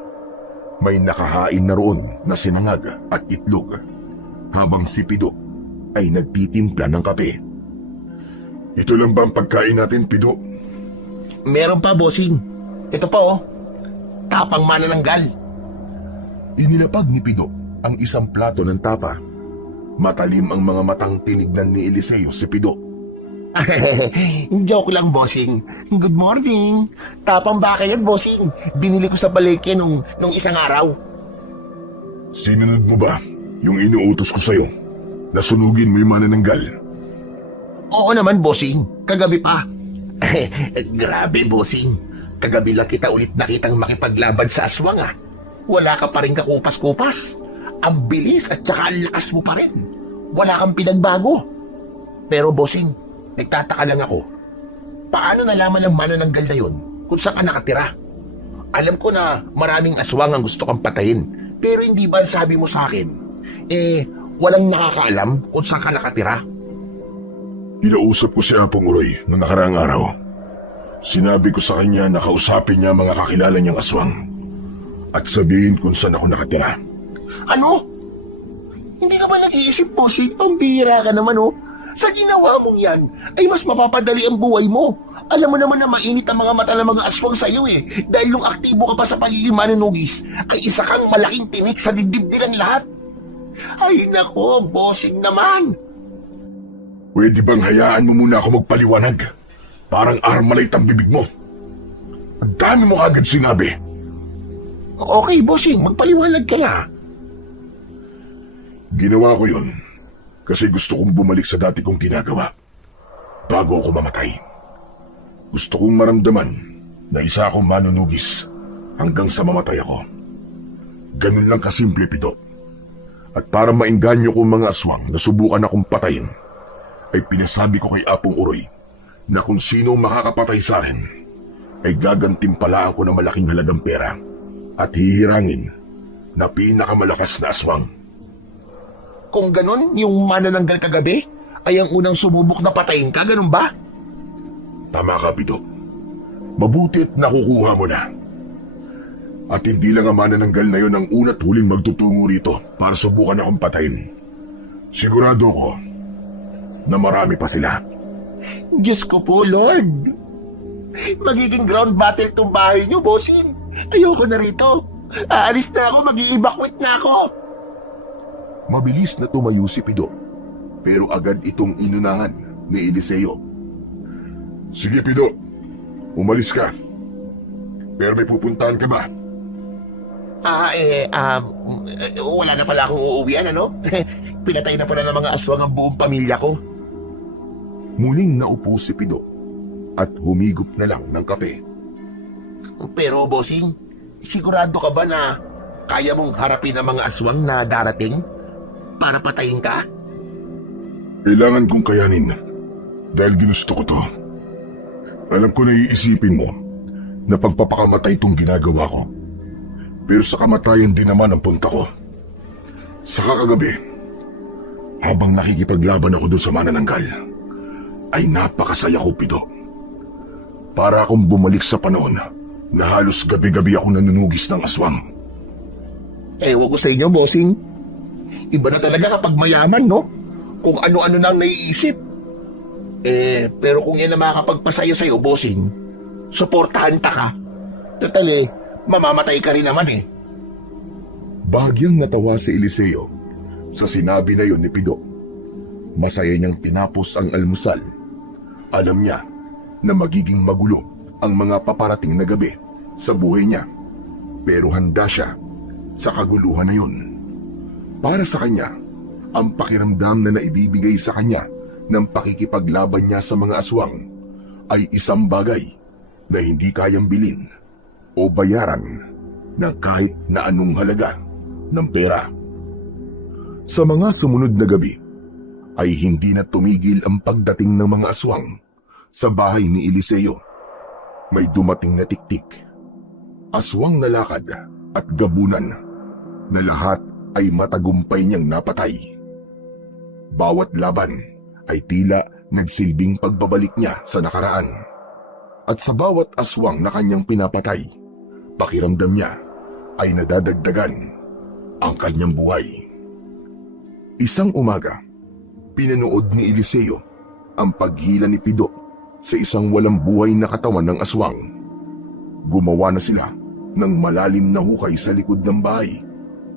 May nakahain na roon na sinangag at itlog, habang si Pido ay nagtitimpla ng kape. Ito lang ba ang pagkain natin, Pido? Meron pa, bossing. Ito pa, oh. Tapang manananggal. Inilapag ni Pido ang isang plato ng tapa. Matalim ang mga matang tinignan ni Eliseo si Pido. Joke lang, bossing. Good morning. Tapang baka yan, bossing. Binili ko sa palengke nung isang araw. Sinunod mo ba yung inuutos ko sa'yo na sunugin mo yung manananggal? Oo naman, bossing. Kagabi pa. Grabe, bossing. Kagabi lang kita ulit nakitang makipaglaban sa aswang, ah. Wala ka pa rin kakupas-kupas. Ang bilis at saka ang lakas mo pa rin. Wala kang pinagbago. Pero, bossing, nagtataka lang ako. Paano nalaman ng manananggal na yun kung saan ka nakatira? Alam ko na maraming aswang ang gusto kang patayin. Pero hindi ba sabi mo sa akin, walang nakakaalam kung saan ka nakatira? Kinausap ko si Apong Uroy noong nakaraang araw. Sinabi ko sa kanya na kausapin niya mga kakilala niyang aswang at sabihin kung saan ako nakatira. Ano? Hindi ka ba nag-iisip, bossing? Pambihira ka naman, oh. Sa ginawa mong yan, ay mas mapapadali ang buhay mo. Alam mo naman na mainit ang mga mata ng mga aswang sa iyo, eh. Dahil nung aktibo ka pa sa pagiging manunugis, ay isa kang malaking tinik sa dibdib nilang lahat. Ay nako, bossing naman. Pwede bang hayaan mo muna ako magpaliwanag? Parang armalite ang bibig mo. Ang dami mo agad sinabi. Okay, bossing, magpaliwanag ka na. Ginawa ko yun kasi gusto kong bumalik sa dati kong ginagawa bago ako mamatay. Gusto kong maramdaman na isa akong manunugis hanggang sa mamatay ako. Ganun lang kasimple, Pido. At para maengganyo kong mga aswang na subukan akong patayin, ay pinasabi ko kay Apong Uroy na kung sino makakapatay sa akin ay gagantimpalaan ko ng malaking halagang pera at hihirangin na pinakamalakas na aswang. Kung ganun, yung manananggal kagabi, ay ang unang sumubok na patayin ka, ganun ba? Tama ka, Pido. Mabuti at nakukuha mo na. At hindi lang ang manananggal na yun ang una't huling magtutungo rito para subukan akong patayin. Sigurado ko na marami pa sila. Diyos ko po, Lord. Magiging ground battle tong bahay niyo, bossing. Ayoko na rito. Aalis na ako, mag-i-evacuate na ako. Mabilis na tumayo si Pido, pero agad itong inunahan ni Eliseo. Sige, Pido. Umalis ka. Pero may pupuntahan ka ba? Wala na pala akong uuwian, ano? Pinatay na pala ng mga aswang ang buong pamilya ko. Muling naupo si Pido at humigop na lang ng kape. Pero, bossing, sigurado ka ba na kaya mong harapin ang mga aswang na darating para patayin ka? Kailangan kong kayanin dahil ginusto ko to. Alam ko na iisipin mo na pagpapakamatay itong ginagawa ko. Pero sa kamatayan din naman ang punta ko. Sa kagabi, habang nakikipaglaban ako doon sa manananggal, ay napakasaya ko, Pido. Para akong bumalik sa panahon na halos gabi-gabi ako nanunugis ng aswang. Ewan ko sa inyo, bossing. Iba na talaga kapag mayaman, no? Kung ano-ano na ang naiisip. Pero kung yan na makakapagpasaya sa'yo, bossing, suportahan ta ka. Total mamamatay ka rin naman Bahagyang natawa si Eliseo sa sinabi na yon ni Pido. Masaya niyang tinapos ang almusal. Alam niya na magiging magulo ang mga paparating na gabi sa buhay niya. Pero handa siya sa kaguluhan na yun. Para sa kanya, ang pakiramdam na naibibigay sa kanya ng pakikipaglaban niya sa mga aswang ay isang bagay na hindi kayang bilhin o bayaran ng kahit na anong halaga ng pera. Sa mga sumunod na gabi, ay hindi na tumigil ang pagdating ng mga aswang sa bahay ni Eliseo. May dumating na tiktik, aswang na lakad at gabunan na lahat ay matagumpay niyang napatay. Bawat laban ay tila nagsilbing pagbabalik niya sa nakaraan. At sa bawat aswang na kanyang pinapatay, pakiramdam niya ay nadadagdagan ang kanyang buhay. Isang umaga, pinanood ni Eliseo ang paghila ni Pido sa isang walang buhay na katawan ng aswang. Gumawa na sila ng malalim na hukay sa likod ng bahay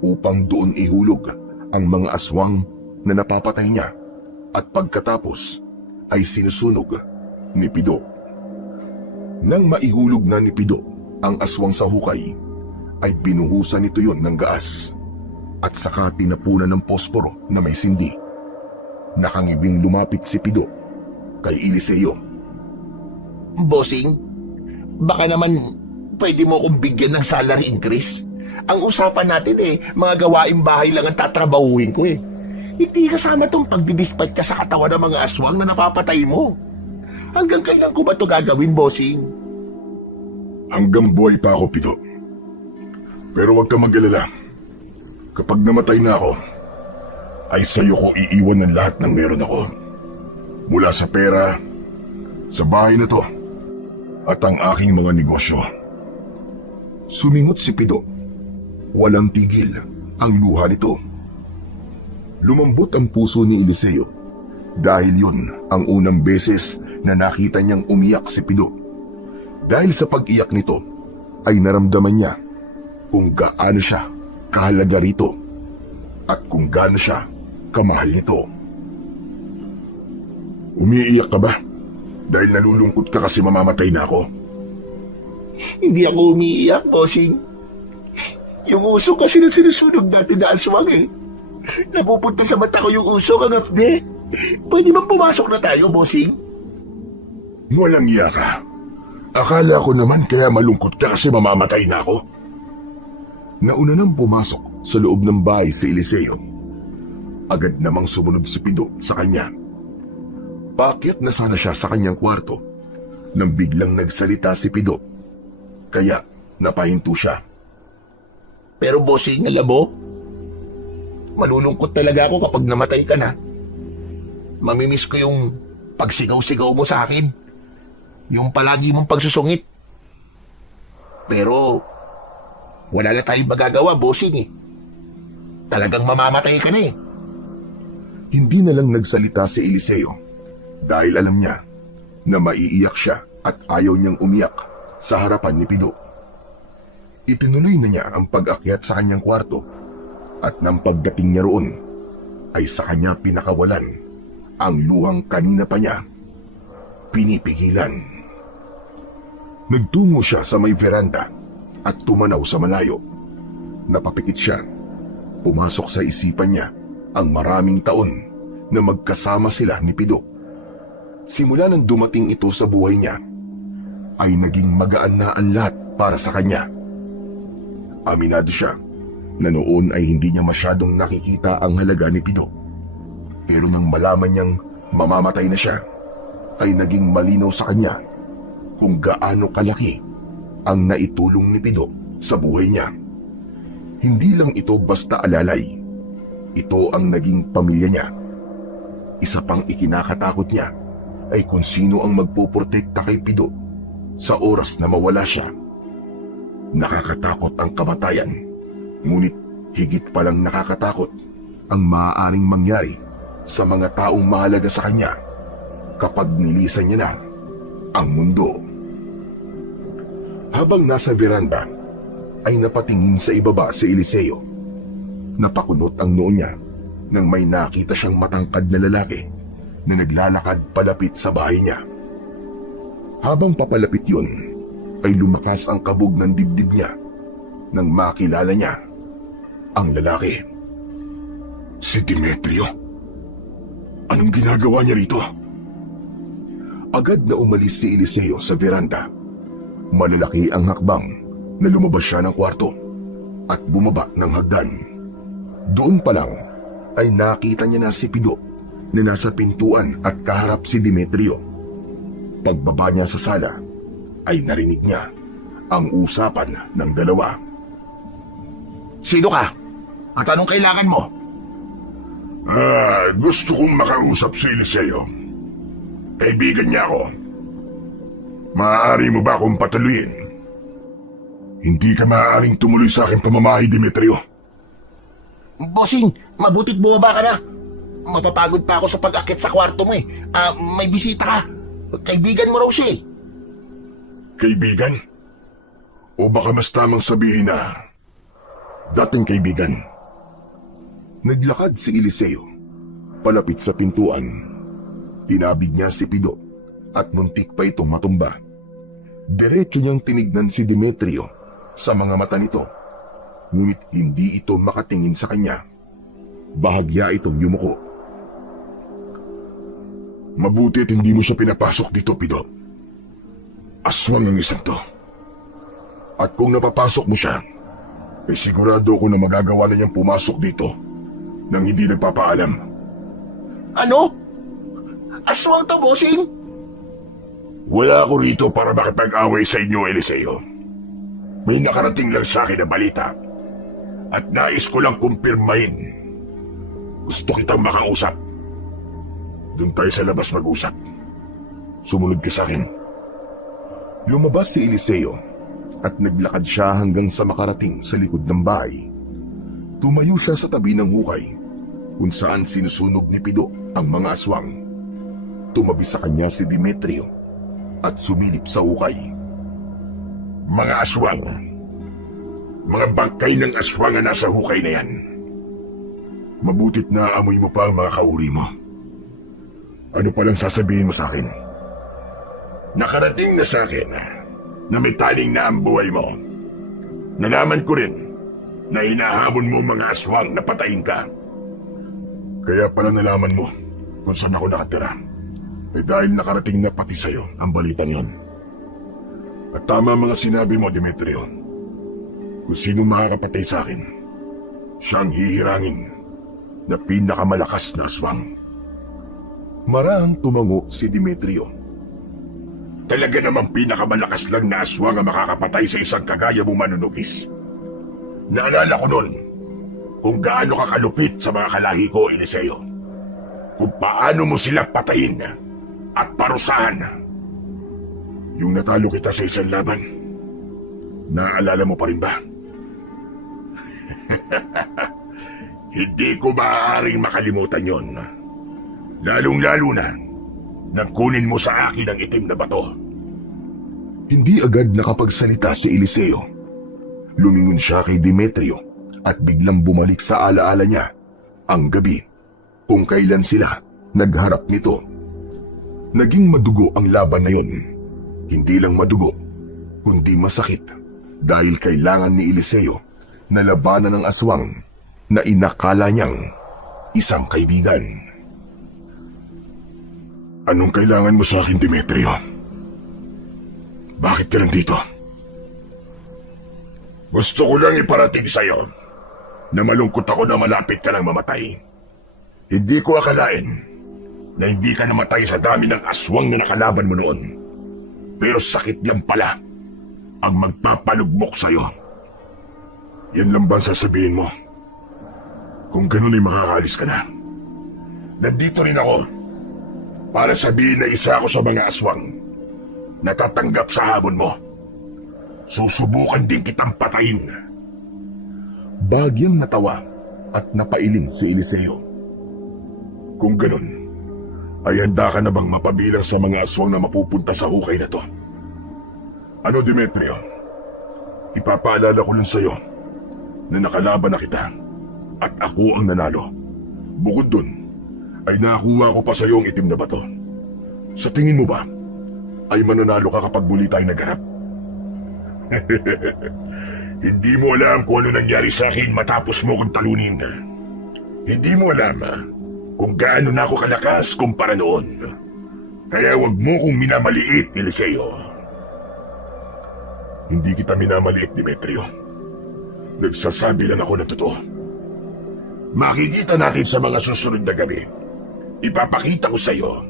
upang doon ihulog ang mga aswang na napapatay niya, at pagkatapos ay sinusunog ni Pido. Nang maihulog na ni Pido ang aswang sa hukay, ay binuhusan nito yon ng gaas at saka tinapunan ng posporo na may sindi. Nakangiwing lumapit si Pido kay Eliseo. Bossing, baka naman pwede mo akong bigyan ng salary increase. Ang usapan natin mga gawaing bahay lang ang tatrabahuin ko Hindi kasama tong pagdidispatcha sa katawan ng mga aswang na napapatay mo. Hanggang kailan ko ba ito gagawin, bossing? Hanggang buhay pa ako, Pido. Pero huwag ka mag-alala. Kapag namatay na ako, ay sa'yo ko iiwan ng lahat ng meron ako. Mula sa pera, sa bahay na to, at ang aking mga negosyo. Sumingot si Pido. Walang tigil ang luha nito. Lumambot ang puso ni Eliseo dahil yun ang unang beses na nakita niyang umiyak si Pido. Dahil sa pag-iyak nito ay naramdaman niya kung gaano siya kahalaga rito at kung gaano siya kamahal nito. Umiiyak ka ba? Dahil nalulungkot ka kasi mamamatay na ako? Hindi ako umiiyak, bossing. Yung uso kasi na sinusunog natin na aswang Napupunta sa mata ko yung uso, kangapde. Pwede ba pumasok na tayo, bossing? Walang iya ka. Akala ko naman kaya malungkot ka kasi mamamatay na ako. Nauna nang pumasok sa loob ng bahay si Eliseo. Agad namang sumunod si Pido sa kanya. Paakyat na sana siya sa kanyang kwarto nang biglang nagsalita si Pido. Kaya napahinto siya. Pero bossing, alam mo, malulungkot talaga ako kapag namatay ka na. Mamimiss ko yung pagsigaw-sigaw mo sa akin. Yung palagi mong pagsusungit. Pero wala na tayong magagawa, bossing Talagang mamamatay ka na Hindi na lang nagsalita si Eliseo dahil alam niya na maiiyak siya at ayaw niyang umiyak sa harapan ni Pido. Itinuloy na niya ang pag-akyat sa kanyang kwarto at nang pagdating niya roon ay sa kanya pinakawalan ang luhang kanina pa niya pinipigilan. Nagtungo siya sa may veranda at tumanaw sa malayo. Napapikit siya. Pumasok sa isipan niya ang maraming taon na magkasama sila ni Pido. Simula nang dumating ito sa buhay niya, ay naging magaan na ang lahat para sa kanya. Aminado siya na noon ay hindi niya masyadong nakikita ang halaga ni Pido. Pero nang malaman niyang mamamatay na siya, ay naging malinaw sa kanya kung gaano kalaki ang naitulong ni Pido sa buhay niya. Hindi lang ito basta alalay. Ito ang naging pamilya niya. Isa pang ikinakatakot niya ay kung sino ang magpoprotekta kay Pido sa oras na mawala siya. Nakakatakot ang kamatayan, ngunit higit palang nakakatakot ang maaaring mangyari sa mga taong mahalaga sa kanya kapag nilisan niya na ang mundo. Habang nasa veranda, ay napatingin sa ibaba si Eliseo. Napakunot ang noo niya nang may nakita siyang matangkad na lalaki na naglalakad palapit sa bahay niya. Habang papalapit yun, ay lumakas ang kabog ng dibdib niya nang makilala niya ang lalaki. Si Demetrio? Anong ginagawa niya rito? Agad na umalis si Eliseo sa veranda. Malalaki ang hakbang na lumabas siya ng kwarto at bumaba ng hagdan. Doon pa lang ay nakita niya na si Pido na nasa pintuan at kaharap si Demetrio. Pagbaba niya sa sala ay narinig niya ang usapan ng dalawa. Sino ka? At anong kailangan mo? Gusto kong makausap si Eliseo. Kaibigan niya ako. Maaari mo ba akong pataluin? Hindi ka maaaring tumuloy sa aking pamamahay, Demetrio. Bossing, mabutit bumaba ka na. Mapapagod pa ako sa pag-akit sa kwarto mo eh. May bisita ka. Kaibigan mo raw siya eh. Kaibigan? O baka mas tamang sabihin na dating kaibigan? Naglakad si Eliseo palapit sa pintuan. Tinabig niya si Pido at muntik pa itong matumba. Diretso niyang tinignan si Demetrio sa mga mata nito, ngunit hindi ito makatingin sa kanya. Bahagya itong yumuko. Mabuti at hindi mo siya pinapasok dito, Pido. Aswang ang isang to. At kung napapasok mo siya, ay sigurado ko na magagawa na niyang pumasok dito nang hindi nagpapaalam. Ano? Aswang to, bossing? Wala ako rito para makipag-away sa inyo, Eliseo. May nakarating lang sa akin na balita at nais ko lang kumpirmahin. Gusto kitang makausap. Doon tayo sa labas mag-usap. Sumunod ka sa akin. Lumabas si Eliseo at naglakad siya hanggang sa makarating sa likod ng bahay. Tumayo siya sa tabi ng hukay kung saan sinusunog ni Pido ang mga aswang. Tumabi sa kanya si Demetrio at sumilip sa hukay. Mga aswang. Mga bangkay ng aswang na nasa hukay na yan. Mabutit na amoy mo pa ang mga kauri mo. Ano palang sasabihin mo sa akin? Nakarating na sa akin na may taling na ang buhay mo. Nalaman ko rin na hinahamon mo mga aswang na patayin ka. Kaya pala nalaman mo kung saan ako nakatira. Eh dahil nakarating na pati sa'yo ang balitang yon. At tama mga sinabi mo, Demetrio. Kung sino makakapatay sa akin, siyang hihirangin na pinakamalakas na aswang. Marahang tumango si Demetrio. Talaga namang pinakamalakas lang na aswang ang makakapatay sa isang kagaya mo, manunugis. Naalala ko noon kung gaano ka kalupit sa mga kalahi ko, Eliseo. Kung paano mo sila patayin at parusahan. Yung natalo kita sa isang laban, naaalala mo pa rin ba? Hindi ko maaaring makalimutan yon. Lalong-lalo na nang kunin mo sa akin ang itim na bato. Hindi agad nakapagsalita si Eliseo. Lumingon siya kay Demetrio at biglang bumalik sa alaala niya ang gabi kung kailan sila nagharap nito. Naging madugo ang laban na yon. Hindi lang madugo, kundi masakit dahil kailangan ni Eliseo na labanan ng aswang na inakala niyang isang kaibigan. Anong kailangan mo sa akin, Demetrio? Bakit ka nandito? Gusto ko lang iparating sa'yo na malungkot ako na malapit ka lang mamatay. Hindi ko akalain na hindi ka namatay sa dami ng aswang na nakalaban mo noon. Pero sakit lang pala ang magpapalugmok sa'yo. Yan lang ba ang sasabihin mo? Kung ganun ay makakaalis ka na. Nandito rin ako para sabihin na isa ako sa mga aswang na tatanggap sa hamon mo. Susubukan din kitang patayin. Bagyang natawa at napailing si Eliseo. Kung ganun, ay handa ka na bang mapabilang sa mga aswang na mapupunta sa hukay na to? Ano, Demetrio? Ipapaalala ko lang sa'yo na nakalaban na kita at ako ang nanalo. Bukod dun, ay nakuha ko pa sa'yo ang itim na bato. Sa tingin mo ba, ay mananalo ka kapag muli tayo nagharap? Hindi mo alam kung ano nangyari sa akin matapos mo kong talunin. Hindi mo alam kung gaano na ako kalakas kumpara noon. Kaya wag mo kong minamaliit, Eliseo. Hindi kita minamaliit, Demetrio. Nagsasabi lang ako ng totoo. Makikita natin sa mga susunod na gabi. Ipapakita ko sa iyo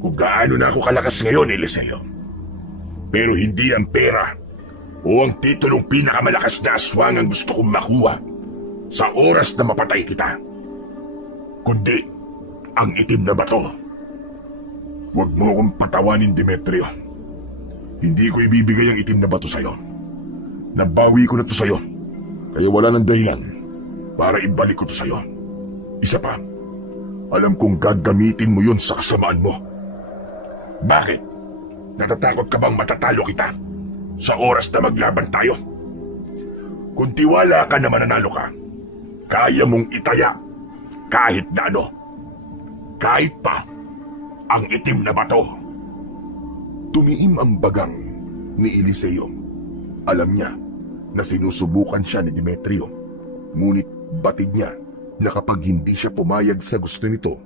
kung gaano na ako kalakas ngayon, Eliseo. Pero hindi ang pera o ang titulong pinakamalakas na aswang ang gusto kong makuha sa oras na mapatay kita, kundi ang itim na bato. Huwag mo akong patawanin, Demetrio. Hindi ko ibibigay ang itim na bato sa'yo. Nabawi ko na to sa'yo, kaya wala nang dahilan para ibalik ko to sa'yo. Isa pa, alam kong gagamitin mo yun sa kasamaan mo. Bakit? Natatakot ka bang matatalo kita sa oras na maglaban tayo? Kung tiwala ka na mananalo ka, kaya mong itaya kahit na ano. Kahit pa ang itim na bato. Tumiim ang bagang ni Eliseo. Alam niya na sinusubukan siya ni Demetrio. Ngunit batid niya na kapag hindi siya pumayag sa gusto nito,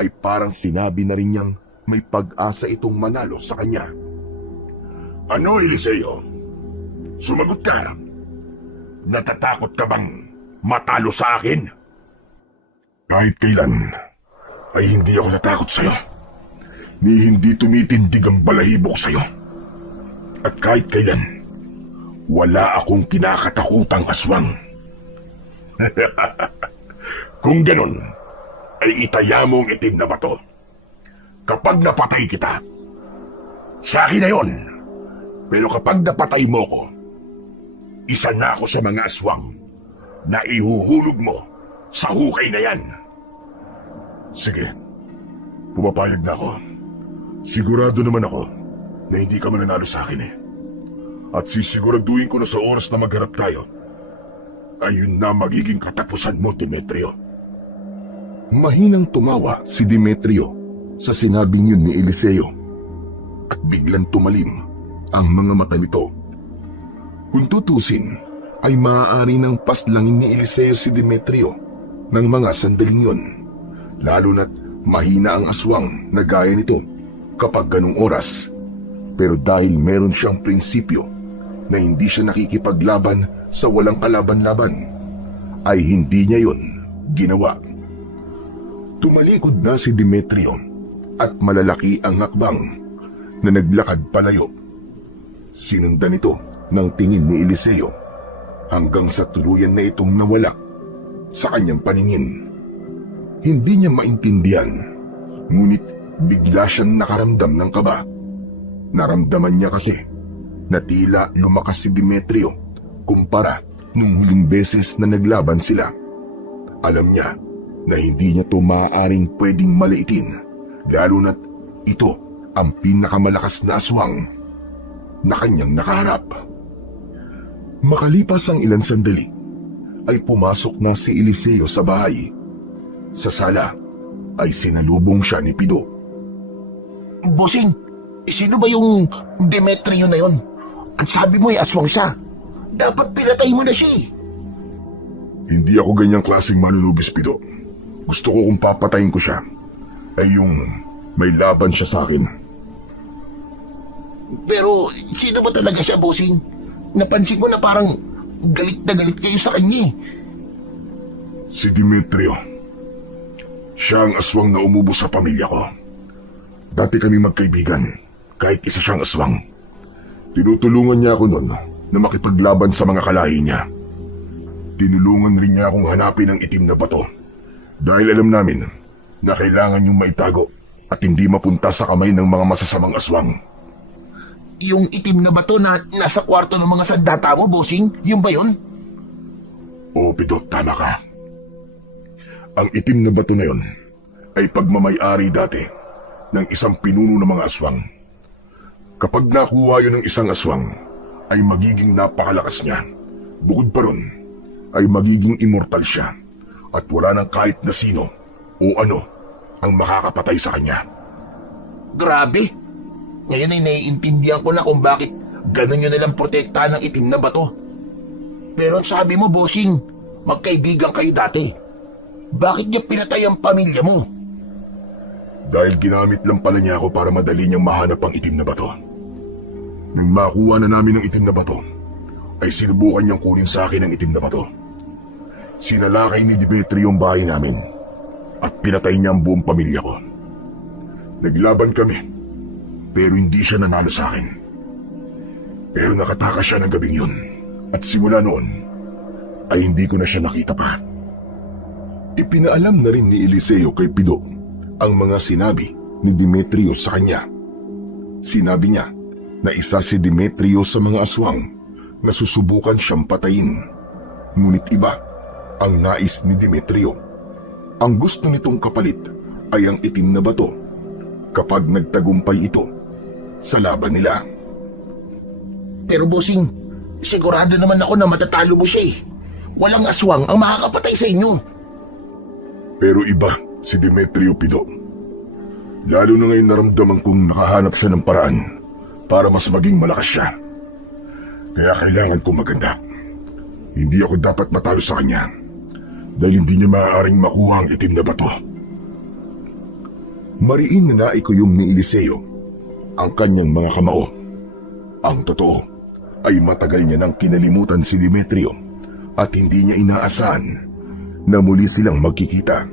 ay parang sinabi na rin niyang may pag-asa itong manalo sa kanya. Ano, Eliseo? Sumagot ka. Natatakot ka bang matalo sa akin? Kahit kailan, ay hindi ako natakot sa'yo. Ni hindi tumitindig ang balahibo ko sa'yo. At kahit kailan, wala akong kinakatakutang aswang. Kung ganon, ay itaya mo ang itim na bato. Kapag napatay kita, sa akin na yun. Pero kapag napatay mo ko, isa na ako sa mga aswang na ihuhulog mo sa hukay na yan. Sige, pumapayag na ako. Sigurado naman ako na hindi ka mananalo sa akin eh. At sisiguraduhin ko na sa oras na magharap tayo, ayun na magiging katapusan mo, Demetrio. Mahinang tumawa si Demetrio sa sinabing yun ni Eliseo at biglang tumalim ang mga mata nito. Kung tutusin, ay maaari ng paslangin ni Eliseo si Demetrio ng mga sandaling yun, lalo na't mahina ang aswang na gaya nito kapag ganung oras. Pero dahil meron siyang prinsipyo na hindi siya nakikipaglaban sa walang kalaban-laban, ay hindi niya yun ginawa. Tumalikod na si Demetrio at malalaki ang hakbang na naglakad palayo. Sinundan ito ng tingin ni Eliseo hanggang sa tuluyan na itong nawala sa kanyang paningin. Hindi niya maintindihan, ngunit bigla siyang nakaramdam ng kaba. Naramdaman niya kasi na tila lumakas si Demetrio kumpara nung huling beses na naglaban sila. Alam niya na hindi niya ito maaaring pwedeng maliitin, lalo na't ito ang pinakamalakas na aswang na kanyang nakaharap. Makalipas ang ilang sandali, ay pumasok na si Eliseo sa bahay. Sa sala, ay sinalubong siya ni Pido. Bossing, sino ba yung Demetrio na yon? Ang sabi mo ay aswang siya. Dapat pinatay mo na siya eh. Hindi ako ganyang klaseng manunubis, Pido. Gusto ko kung papatayin ko siya, ay yung may laban siya sa akin. Pero sino ba talaga siya, bossing? Napansin ko na parang galit na galit kayo sa kanya eh. Si Demetrio. Siya ang aswang na umubo sa pamilya ko. Dati kami magkaibigan, kahit isa siyang aswang. Tinutulungan niya ako noon na makipaglaban sa mga kalahi niya. Tinulungan rin niya akong hanapin ang itim na bato. Dahil alam namin na kailangan niyong maitago at hindi mapunta sa kamay ng mga masasamang aswang. Yung itim na bato na nasa kwarto ng mga sandata mo, bossing? Yung ba yun? Oo, Pido, tama ka. Ang itim na bato na yon ay pagmamay-ari dati ng isang pinuno ng mga aswang. Kapag nakuha yun ng isang aswang, ay magiging napakalakas niya. Bukod pa ron, ay magiging immortal siya at wala nang kahit na sino o ano ang makakapatay sa kanya. Grabe! Ngayon ay naiintindihan ko na kung bakit ganun yun nilang protektahan ng itim na bato. Pero ang sabi mo, bossing, magkaibigan kayo dati. Bakit niya pinatay ang pamilya mo? Dahil ginamit lang pala niya ako para madali niyang mahanap ang itim na bato. Nang makuha na namin ang itim na bato, ay sinubukan niyang kunin sa akin ang itim na bato. Sinalakay ni Demetrio ang bahay namin at pinatay niya ang buong pamilya ko. Naglaban kami, pero hindi siya nanalo sa akin. Pero nakatakas siya ng gabing yun at simula noon ay hindi ko na siya nakita pa. Ipinaalam na rin ni Eliseo kay Pido ang mga sinabi ni Demetrio sa kanya. Sinabi niya na isa si Demetrio sa mga aswang na susubukan siyang patayin. Ngunit iba ang nais ni Demetrio. Ang gusto nitong kapalit ay ang itim na bato kapag nagtagumpay ito sa laban nila. Pero bossing, sigurado naman ako na matatalo mo siya eh. Walang aswang ang makakapatay sa inyo. Pero iba si Demetrio, Pido. Lalo na ngayon naramdaman kong nakahanap siya ng paraan para mas maging malakas siya. Kaya kailangan kong maganda. Hindi ako dapat matalo sa kanya dahil hindi niya maaaring makuha ang itim na bato. Mariin na naikuyom ni Eliseo ang kanyang mga kamao. Ang totoo ay matagal niya nang kinalimutan si Demetrio at hindi niya inaasahan na muli silang magkikita.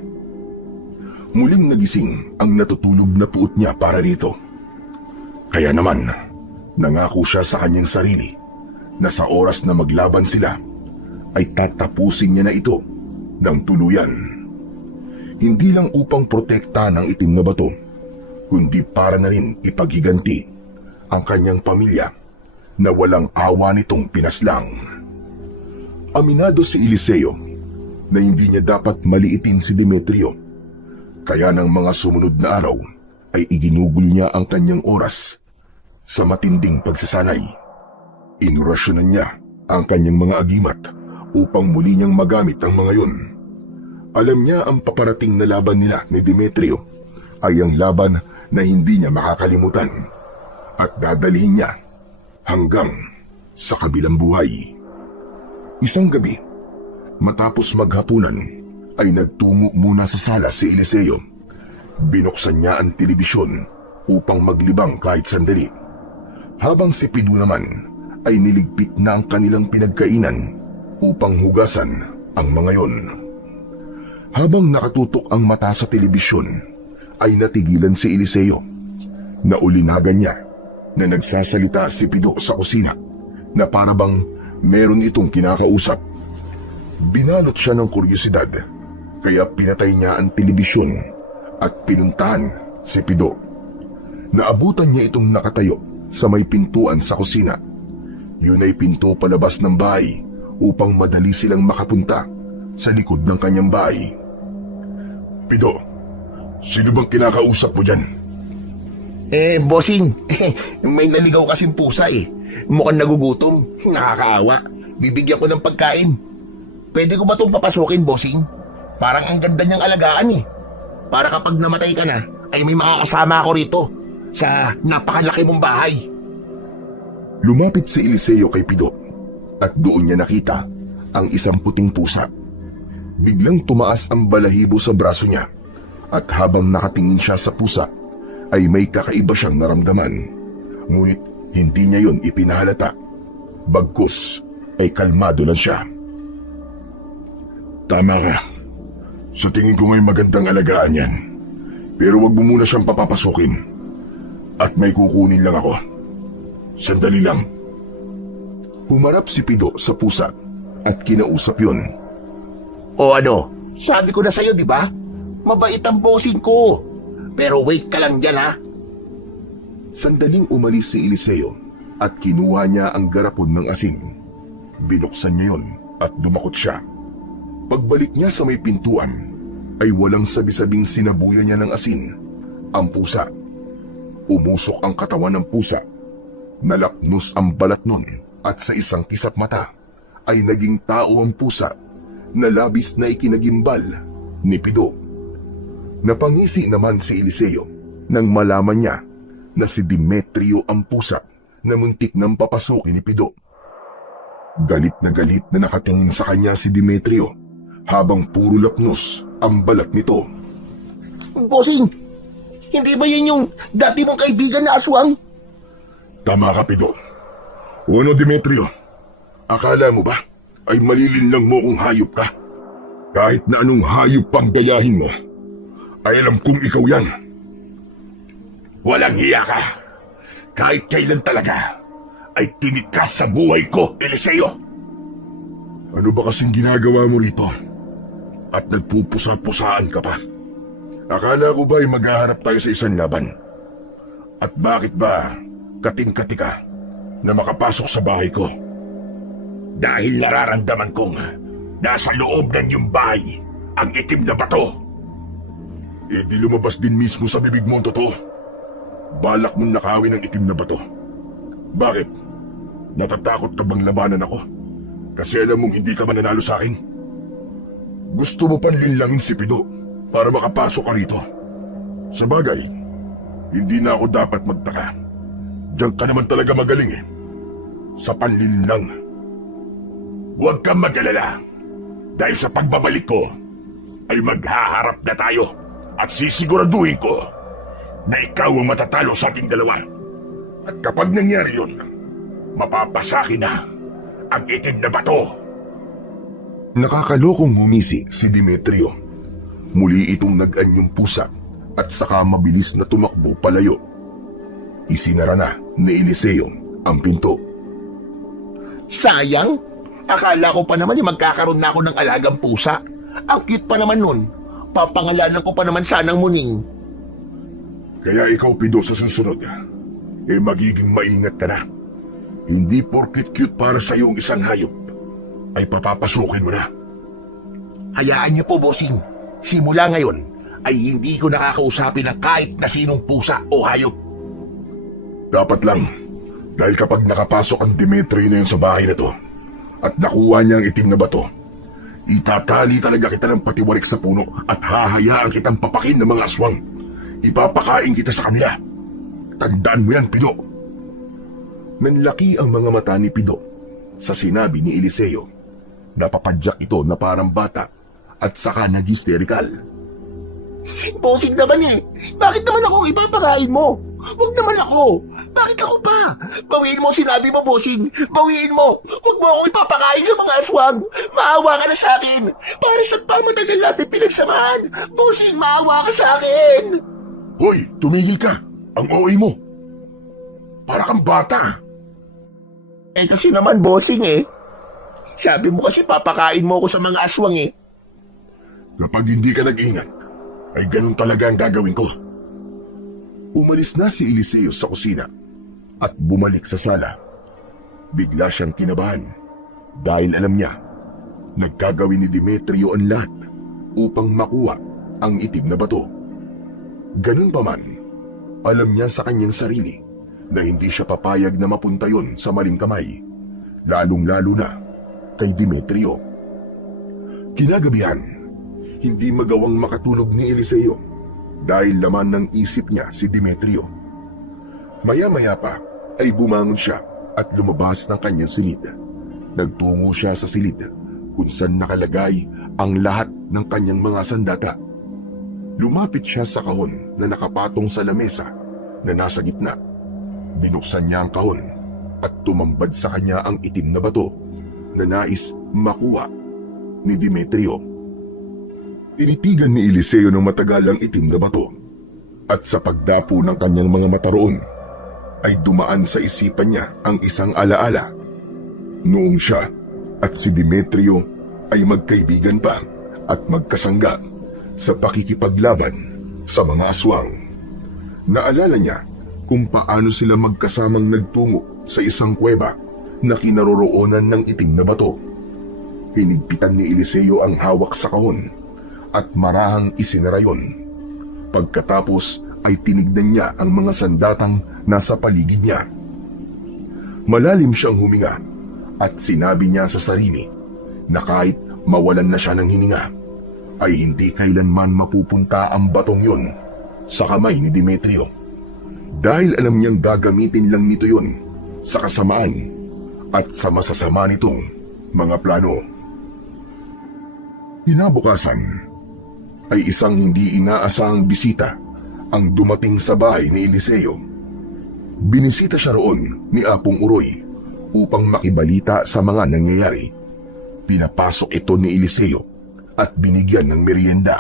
Muling nagising ang natutulog na puot niya para rito. Kaya naman, nangako siya sa kanyang sarili na sa oras na maglaban sila, ay tatapusin niya na ito ng tuluyan. Hindi lang upang protektahan ang itim na bato, kundi para na rin ipaghiganti ang kanyang pamilya na walang awa nitong pinaslang. Aminado si Eliseo na hindi niya dapat maliitin si Demetrio, kaya ng mga sumunod na araw ay iginugol niya ang kanyang oras sa matinding pagsasanay. Inorasyonan niya ang kanyang mga agimat upang muli niyang magamit ang mga yun. Alam niya ang paparating na laban nila ni Demetrio ay ang laban na hindi niya makakalimutan at dadalhin niya hanggang sa kabilang buhay. Isang gabi, matapos maghapunan, ay nagtungo muna sa sala si Eliseo. Binuksan niya ang telebisyon upang maglibang kahit sandali. Habang si Pido naman ay niligpit na ang kanilang pinagkainan upang hugasan ang mga yon. Habang nakatutok ang mata sa telebisyon, ay natigilan si Eliseo. Naulinagan niya na nagsasalita si Pido sa kusina na parabang meron itong kinakausap. Binalot siya ng kuryosidad, kaya pinatay niya ang telebisyon at pinuntahan si Pido. Naabutan niya itong nakatayo sa may pintuan sa kusina. Yun ay pinto palabas ng bahay upang madali silang makapunta sa likod ng kanyang bahay. Pido, sino bang kinakausap mo dyan? Bossing, may naligaw kasing pusa eh. Mukhang nagugutom, nakakaawa. Bibigyan ko ng pagkain. Pwede ko ba itong papasukin, bossing? Parang ang ganda niyang alagaan eh. Para kapag namatay ka na, ay may makakasama ako rito sa napakalaki mong bahay. Lumapit si Eliseo kay Pido at doon niya nakita ang isang puting pusa. Biglang tumaas ang balahibo sa braso niya at habang nakatingin siya sa pusa ay may kakaiba siyang naramdaman. Ngunit hindi niya yon ipinahalata. Bagkus ay kalmado lang siya. Tama ka. Sa tingin ko ngay magandang alagaan yan. Pero wag mo muna siyang papapasukin. At may kukunin lang ako. Sandali lang. Humarap si Pido sa pusa at kinausap yon. O ano, sabi ko na sa'yo, di ba? Mabait ang bossing ko. Pero wait ka lang dyan, ha? Sandaling umalis si Eliseo at kinuha niya ang garapon ng asin. Binuksan niya yon at dumakot siya. Pagbalik niya sa may pintuan, ay walang sabi-sabing sinabuyan niya ng asin ang pusa. Umusok ang katawan ng pusa, nalapnos ang balat nun at sa isang kisap mata ay naging tao ang pusa na labis na ikinagimbal ni Pido. Napangisi naman si Eliseo nang malaman niya na si Demetrio ang pusa na muntik nang papasukin ni Pido. Galit na nakatingin sa kanya si Demetrio habang puro lapnos ang balat nito. Bossing, hindi ba yun yung dati mong kaibigan na aswang? Tama ka, Pido. O ano, Demetrio? Akala mo ba ay malilinlang mo kung hayop ka? Kahit na anong hayop pang gayahin mo, ay alam kong ikaw yan. Walang hiya ka. Kahit kailan talaga ay tinikas sa buhay ko, Eliseo. Ano ba kasing ginagawa mo rito? At nagpupusa-pusaan ka pa. Akala ko ba ay maghaharap tayo sa isang laban? At bakit ba kating-kati ka na makapasok sa bahay ko? Dahil nararamdaman kong nasa loob ng iyong bahay ang itim na bato. E di lumabas din mismo sa bibig mo ang totoo. Balak mong nakawin ang itim na bato. Bakit? Natatakot ka bang labanan ako? Kasi alam mong hindi ka mananalo sa akin? Gusto mo panlinlangin si Pido para makapasok ka rito? Sa bagay, hindi na ako dapat magtaka. Diyan ka naman talaga magaling eh. Sa panlinlang. Huwag kang mag-alala. Dahil sa pagbabalik ko, ay maghaharap na tayo at sisiguraduhin ko na ikaw ang matatalo sa ating dalawa. At kapag nangyari yun, mapapasakin na ang itim na bato. Nakakalokong humisi si Demetrio. Muli itong nag-anyong pusa at saka mabilis na tumakbo palayo. Isinara na ni Eliseo ang pinto. Sayang, akala ko pa naman yung magkakaroon na ako ng alagang pusa. Ang cute pa naman nun. Papangalanan ko pa naman sanang Muning. Kaya ikaw, Pido, sa susunod, magiging maingat ka na. Hindi porkit cute para sa iyong isang hayop, ay papapasukin mo na. Hayaan niyo po, bossing. Simula ngayon, ay hindi ko nakakausapin ng kahit na sinong pusa o hayop. Dapat lang, dahil kapag nakapasok ang Demetrio na yun sa bahay na to, at nakuha niya ang itim na bato, itatali talaga kita ng patiwarik sa puno at hahayaan kitang papakin ng mga aswang. Ipapakain kita sa kanila. Tandaan mo yan, Pido. Nanlaki ang mga mata ni Pido sa sinabi ni Eliseo. Napapadyak ito na parang bata at saka nag-hysterical. Bossing naman eh. Bakit naman ako ipapakain mo? Huwag naman ako. Bakit ako pa? Bawiin mo sinabi mo, bossing. Bawiin mo. Huwag mo ako ipapakain sa mga aswang. Maawa ka na sa akin. Para sa pamatagal natin pinagsamahan. Bossing, maawa ka sa akin. Hoy, tumigil ka. Ang OA mo. Para kang bata. Eh kasi naman, bossing eh. Sabi mo kasi papakain mo ako sa mga aswang eh. Kapag hindi ka nag-ingat, ay ganun talaga ang gagawin ko. Umalis na si Eliseo sa kusina at bumalik sa sala. Bigla siyang kinabahan dahil alam niya nagkagawin ni Demetrio ang lahat upang makuha ang itim na bato. Ganun pa man, alam niya sa kanyang sarili na hindi siya papayag na mapunta yon sa maling kamay, lalong-lalo na kay Demetrio. Kinagabihan, hindi magawang makatulog ni Eliseo dahil laman ng isip niya si Demetrio. Maya-maya pa ay bumangon siya at lumabas ng kanyang silid. Nagtungo siya sa silid kung saan nakalagay ang lahat ng kanyang mga sandata. Lumapit siya sa kahon na nakapatong sa lamesa na nasa gitna. Binuksan niya ang kahon at tumambad sa kanya ang itim na bato na nais makuha ni Demetrio. Tinitigan ni Eliseo ng matagal ang itim na bato at sa pagdapo ng kanyang mga mata roon ay dumaan sa isipan niya ang isang alaala. Noong siya at si Demetrio ay magkaibigan pa at magkasangga sa pakikipaglaban sa mga aswang. Naalala niya kung paano sila magkasamang nagtungo sa isang kuweba na kinaroroonan ng itim na bato. Hinigpitan ni Eliseo ang hawak sa kahon at marahang isinara yun. Pagkatapos ay tinignan niya ang mga sandatang nasa paligid niya. Malalim siyang huminga at sinabi niya sa sarili na kahit mawalan na siya ng hininga, ay hindi kailanman mapupunta ang batong yun sa kamay ni Demetrio. Dahil alam niyang gagamitin lang nito yun sa kasamaan at sa masasama nitong mga plano. Kinabukasan ay isang hindi inaasahang bisita ang dumating sa bahay ni Eliseo. Binisita siya roon ni Apong Uroy upang makibalita sa mga nangyayari. Pinapasok ito ni Eliseo at binigyan ng merienda.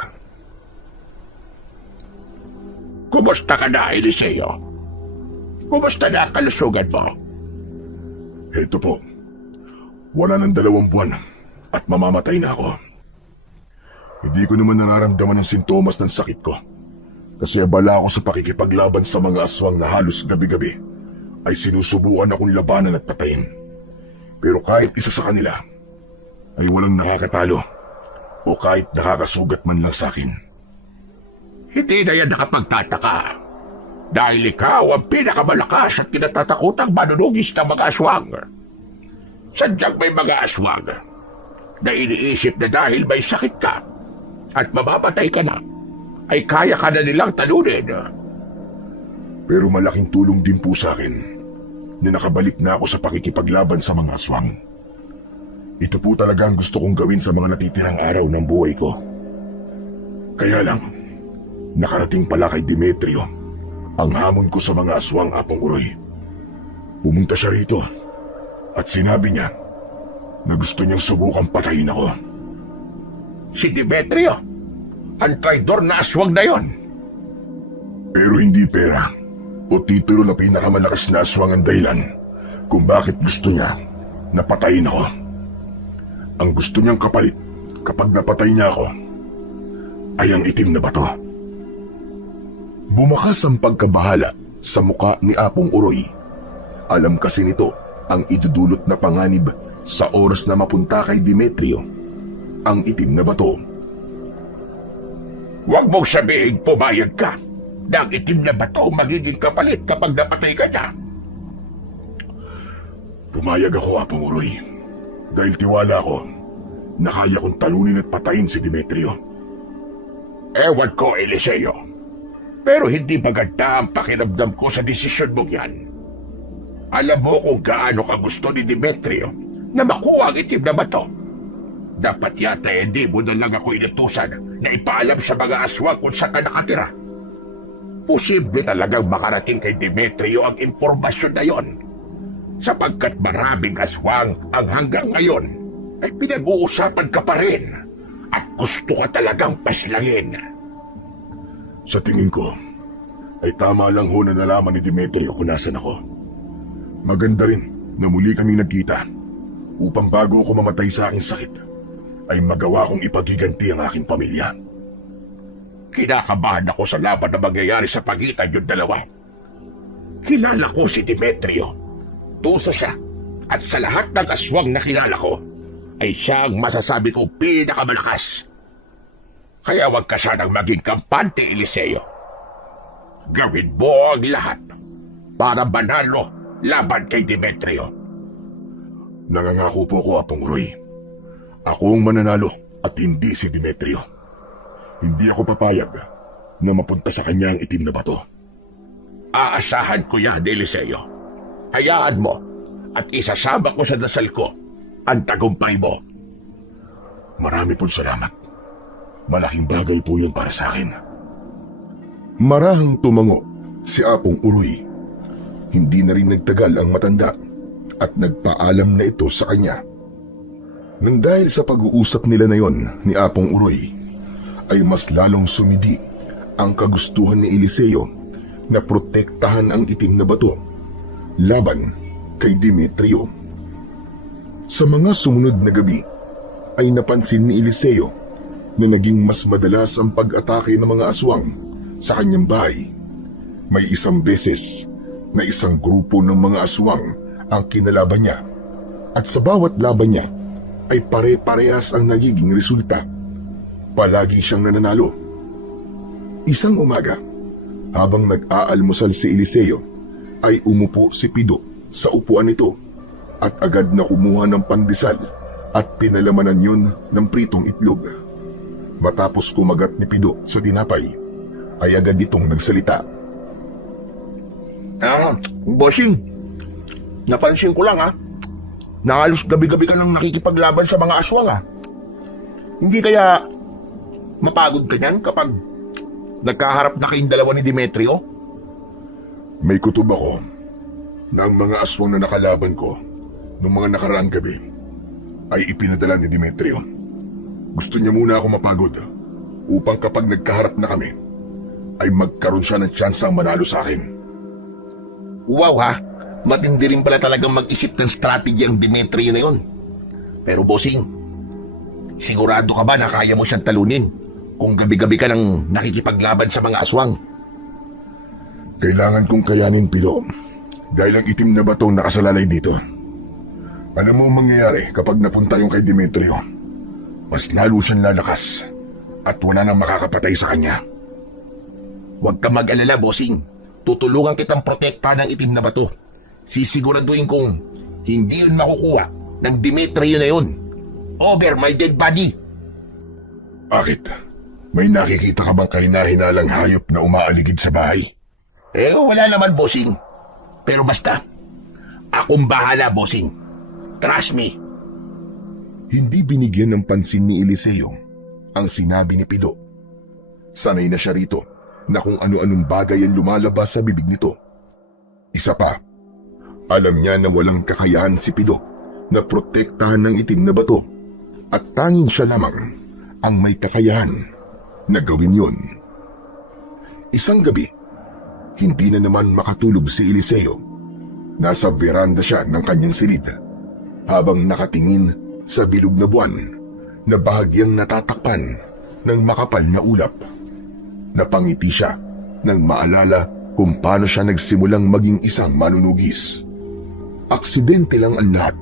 Kumusta ka na, Eliseo? Kumusta na ang kalusugan mo? Heto po, wala ng 2 buwan at mamamatay na ako. Hindi ko naman nararamdaman ang sintomas ng sakit ko. Kasi abala ako sa pakikipaglaban sa mga aswang na halos gabi-gabi ay sinusubukan akong labanan at patayin. Pero kahit isa sa kanila ay walang nakakatalo o kahit nakakasugat man lang sa akin. Hindi na yan nakapagtataka. Dahil ikaw ang pinakamalakas at kinatatakutang manunugis ng mga aswang. Sadyang may mga aswang na iniisip na dahil may sakit ka at mamamatay ka na, ay kaya ka na nilang talunin. Pero malaking tulong din po sa akin na nakabalik na ako sa pakikipaglaban sa mga aswang. Ito po talaga ang gusto kong gawin sa mga natitirang araw ng buhay ko. Kaya lang, nakarating pala kay Demetrio ang hamon ko sa mga aswang, Apong Uroy. Pumunta siya rito at sinabi niya na gusto niyang subukang patayin ako. Si Demetrio, ang traidor na aswang na yon. Pero hindi pera o titulo na pinakamalakas na aswang ang dahilan kung bakit gusto niya na patayin ako. Ang gusto niyang kapalit kapag napatay niya ako ay ang itim na bato. Bumakas ang pagkabahala sa muka ni Apong Uroy. Alam kasi nito ang idudulot na panganib sa oras na mapunta kay Demetrio, ang itim na bato. Huwag mong sabihin pumayag ka na ang itim na bato magiging kapalit kapag napatay ka niya. Pumayag ako, Apong Uroy, dahil tiwala ko na kaya kong talunin at patayin si Demetrio. Ewan ko, Eliseo. Pero hindi maganda ang pakiramdam ko sa desisyon mong yan. Alam mo kung gaano ka gusto ni Demetrio na makuha ang itim na bato. Dapat yata hindi mo na lang ako inutusan na ipaalam sa mga aswang kung saan ka nakatira. Posible talagang makarating kay Demetrio ang impormasyon na yon, sapagkat maraming aswang ang hanggang ngayon ay pinag-uusapan ka pa rin at gusto ka talagang paslangin. Sa tingin ko, ay tama lang ho na nalaman ni Demetrio kung nasan ako. Maganda rin na muli kaming nagkita upang bago ako mamatay sa aking sakit, ay magawa kong ipagiganti ang aking pamilya. Kinakabahan ako sa laban na mangyayari sa pagitan yung dalawa. Kilala ko si Demetrio. Tuso siya. At sa lahat ng aswang na kilala ko, ay siya ang masasabi kong pinakamalakas. Kaya wag ka sanang maging kampante, Eliseo. Gawin mo ang lahat para manalo laban kay Demetrio. Nangangako po ko, Apong Uroy. Ako ang mananalo at hindi si Demetrio. Hindi ako papayag na mapunta sa kanya ang itim na bato. Aasahan ko yan, Eliseo. Hayaan mo at isasama ko sa dasal ko ang tagumpay mo. Marami pong salamat. Malaking bagay po yun para sa akin. Marahang tumango si Apong Uroy. Hindi na rin nagtagal ang matanda at nagpaalam na ito sa kanya. Nang dahil sa pag-uusap nila na yon ni Apong Uroy, ay mas lalong sumidi ang kagustuhan ni Eliseo na protektahan ang itim na bato laban kay Demetrio. Sa mga sumunod na gabi, ay napansin ni Eliseo na naging mas madalas ang pag-atake ng mga aswang sa kanyang bahay. May isang beses na isang grupo ng mga aswang ang kinalaban niya, at sa bawat laban niya ay pare-parehas ang nagiging resulta. palagi siyang nananalo. Isang umaga, habang nag-aalmusal si Eliseo, ay umupo si Pido sa upuan nito at agad na kumuha ng pandesal at pinalamanan yun ng pritong itlog. Matapos kumagat ni Pido sa tinapay, ay agad itong nagsalita. Bossing, napansin ko lang na halos gabi-gabi ka nang nakikipaglaban sa mga aswang Hindi kaya mapagod ka niyan kapag nagkaharap na kayong dalawa ni Demetrio? May kutob ako na ang mga aswang na nakalaban ko noong mga nakaraang gabi ay ipinadala ni Demetrio. Gusto niya muna ako mapagod upang kapag nagkaharap na kami ay magkaroon siya ng tsansang manalo sa akin. Wow matindi rin pala talagang mag-isip ng strategy ang Demetrio na yon. Pero bossing, sigurado ka ba na kaya mo siyang talunin kung gabi-gabi ka nang nakikipaglaban sa mga aswang? Kailangan kong kayanin, Pido, dahil ang itim na batong nakasalalay dito. Ano mo mangyayari kapag napunta yung kay Demetrio? Mas lalo siyang lalakas at wala nang makakapatay sa kanya. Huwag ka mag-alala, bossing. Tutulungan kitang protekta ng itim na bato. Sisiguraduhin kong hindi yun makukuha ng Demetrio na yun. Over my dead body. Bakit? May nakikita ka bang kahina-hinalang hayop na umaaligid sa bahay? Wala naman, bossing. Pero basta, akong bahala, bossing. Trust me. Hindi binigyan ng pansin ni Eliseo ang sinabi ni Pido. Sanay na siya rito na kung ano-anong bagay ang lumalabas sa bibig nito. Isa pa, alam niya na walang kakayahan si Pido na protektahan ng itim na bato at tanging siya lamang ang may kakayahan na gawin yun. Isang gabi, hindi na naman makatulog si Eliseo. Nasa veranda siya ng kanyang silid habang nakatingin sa bilog na buwan na bahagyang natatakpan ng makapal na ulap. Napangiti siya nang maalala kung paano siya nagsimulang maging isang manunugis. Aksidente lang ang lahat.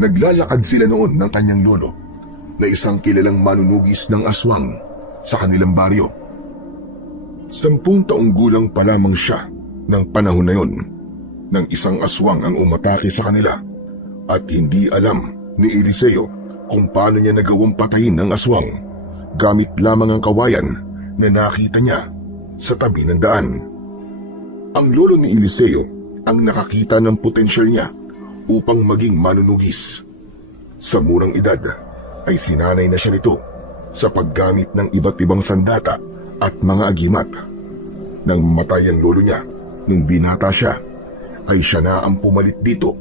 Naglalakad sila noon ng kanyang lolo na isang kilalang manunugis ng aswang sa kanilang baryo. 10 taong gulang pa lamang siya ng panahon na yon nang isang aswang ang umatake sa kanila at hindi alam ni Eliseo kung paano niya nagawang patayin ang aswang gamit lamang ang kawayan na nakita niya sa tabi ng daan. Ang lolo ni Eliseo ang nakakita ng potensyal niya upang maging manunugis. Sa murang edad ay sinanay na siya nito sa paggamit ng iba't ibang sandata at mga agimat. Nang mamatay ang lolo niya nung binata siya, ay siya na ang pumalit dito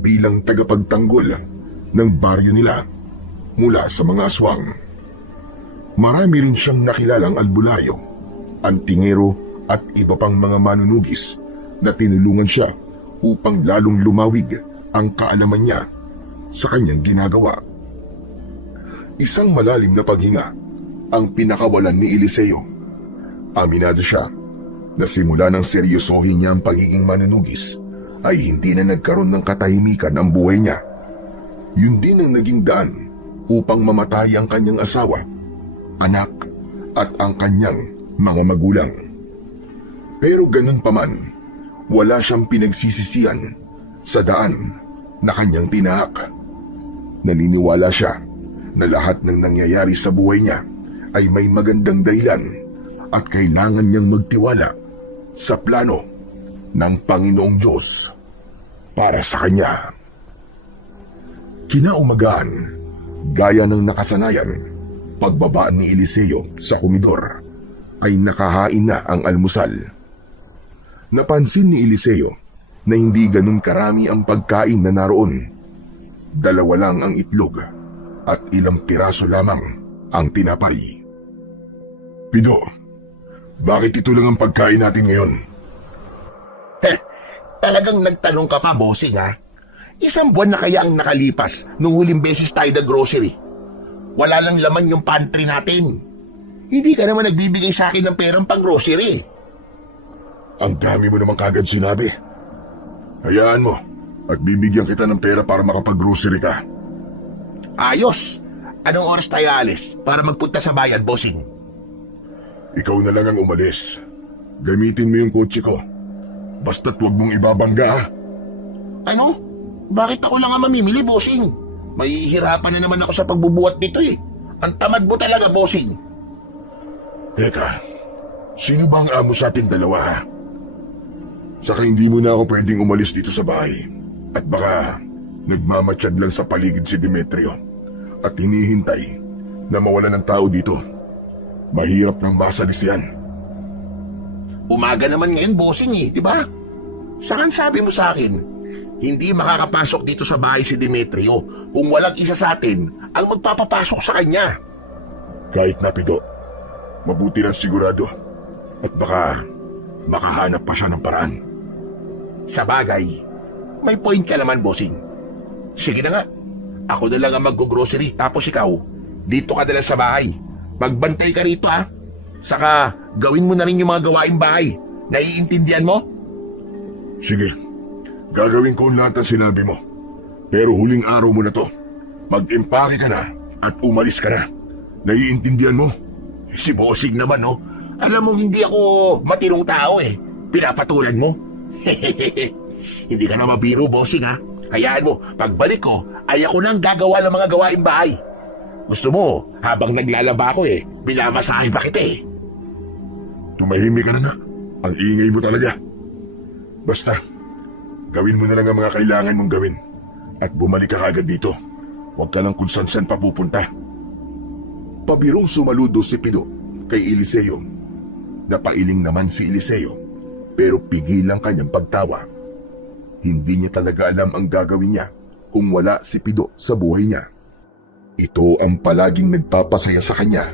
bilang tagapagtanggol ng baryo nila mula sa mga aswang. Marami rin siyang nakilalang albulayo, antingero at iba pang mga manunugis na tinulungan siya upang lalong lumawig ang kaalaman niya sa kanyang ginagawa. Isang malalim na paghinga ang pinakawalan ni Eliseo. Aminado siya na simula ng seryosohin niya ang pagiging manunugis ay hindi na nagkaroon ng katahimikan ang buhay niya. Yun din ang naging daan upang mamatay ang kanyang asawa, anak at ang kanyang mga magulang. Pero ganun pa man, wala siyang pinagsisisihan sa daan na kanyang tinahak. Naniniwala siya na lahat ng nangyayari sa buhay niya ay may magandang dahilan at kailangan niyang magtiwala sa plano ng Panginoong Diyos para sa kanya. Kinaumagahan, gaya ng nakasanayan, pagbaba ni Eliseo sa komedor ay nakahain na ang almusal. Napansin ni Eliseo na hindi ganun karami ang pagkain na naroon. 2 lang ang itlog at ilang piraso lamang ang tinapay. Pido, bakit ito lang ang pagkain natin ngayon? Talagang nagtanong ka pa, bossing Isang buwan na kaya ang nakalipas nung huling beses tayo grocery. Wala lang laman yung pantry natin. Hindi ka naman nagbibigay sa akin ng perang pang grocery. Ang dami mo naman kagad sinabi. Hayaan mo at bibigyan kita ng pera para makapag-grocery ka. Ayos! Anong oras tayo alis para magpunta sa bayan, bossing? Ikaw na lang ang umalis. Gamitin mo yung kotse ko. Basta't huwag mong ibabangga ha. Ano? Bakit ako lang ang mamimili, bossing? Mahihirapan na naman ako sa pagbubuhat nito eh. Ang tamad mo talaga, bossing. Teka, sino ba ang amo sa ating dalawa ha? Saka hindi mo na ako pwedeng umalis dito sa bahay. At baka nagmamatsyad lang sa paligid si Demetrio at hinihintay na mawala ng tao dito. Mahirap nang masalis yan. Umaga naman ngayon, bossing eh, di ba? Saan sabi mo sa akin, hindi makakapasok dito sa bahay si Demetrio kung walang isa sa atin ang magpapapasok sa kanya. Kahit na, Pido, mabuti lang sigurado at baka makahanap pa siya ng paraan. Sa bagay, may point ka naman, bossing. Sige na nga, ako na lang ang mag-grocery tapos ikaw, dito ka na lang sa bahay. Magbantay ka rito ha. Saka gawin mo na rin yung mga gawaing bahay. Naiintindihan mo? Sige, gagawin ko ang lahat ng sinabi mo. Pero huling araw mo na to. Mag-impake ka na at umalis ka na. Naiintindihan mo? Si bossing naman no. Alam mo hindi ako matinong tao eh. Pinapatulan mo. Hindi ka na mabiro, bossing ha. Hayaan mo, pagbalik ko, ay ako nang gagawa ng mga gawaing bahay. Gusto mo, habang naglalaba ako eh, binamasahe pa kita eh. Tumahimik ka na nga. Ang ingay mo talaga. Basta, gawin mo na lang ang mga kailangan mong gawin. At bumalik ka agad dito. Huwag ka lang kung saan papupunta. Pabirong sumaludo si Pido kay Eliseo. Napailing naman si Eliseo, pero pigil ang kanyang pagtawa. Hindi niya talaga alam ang gagawin niya kung wala si Pido sa buhay niya. Ito ang palaging nagpapasaya sa kanya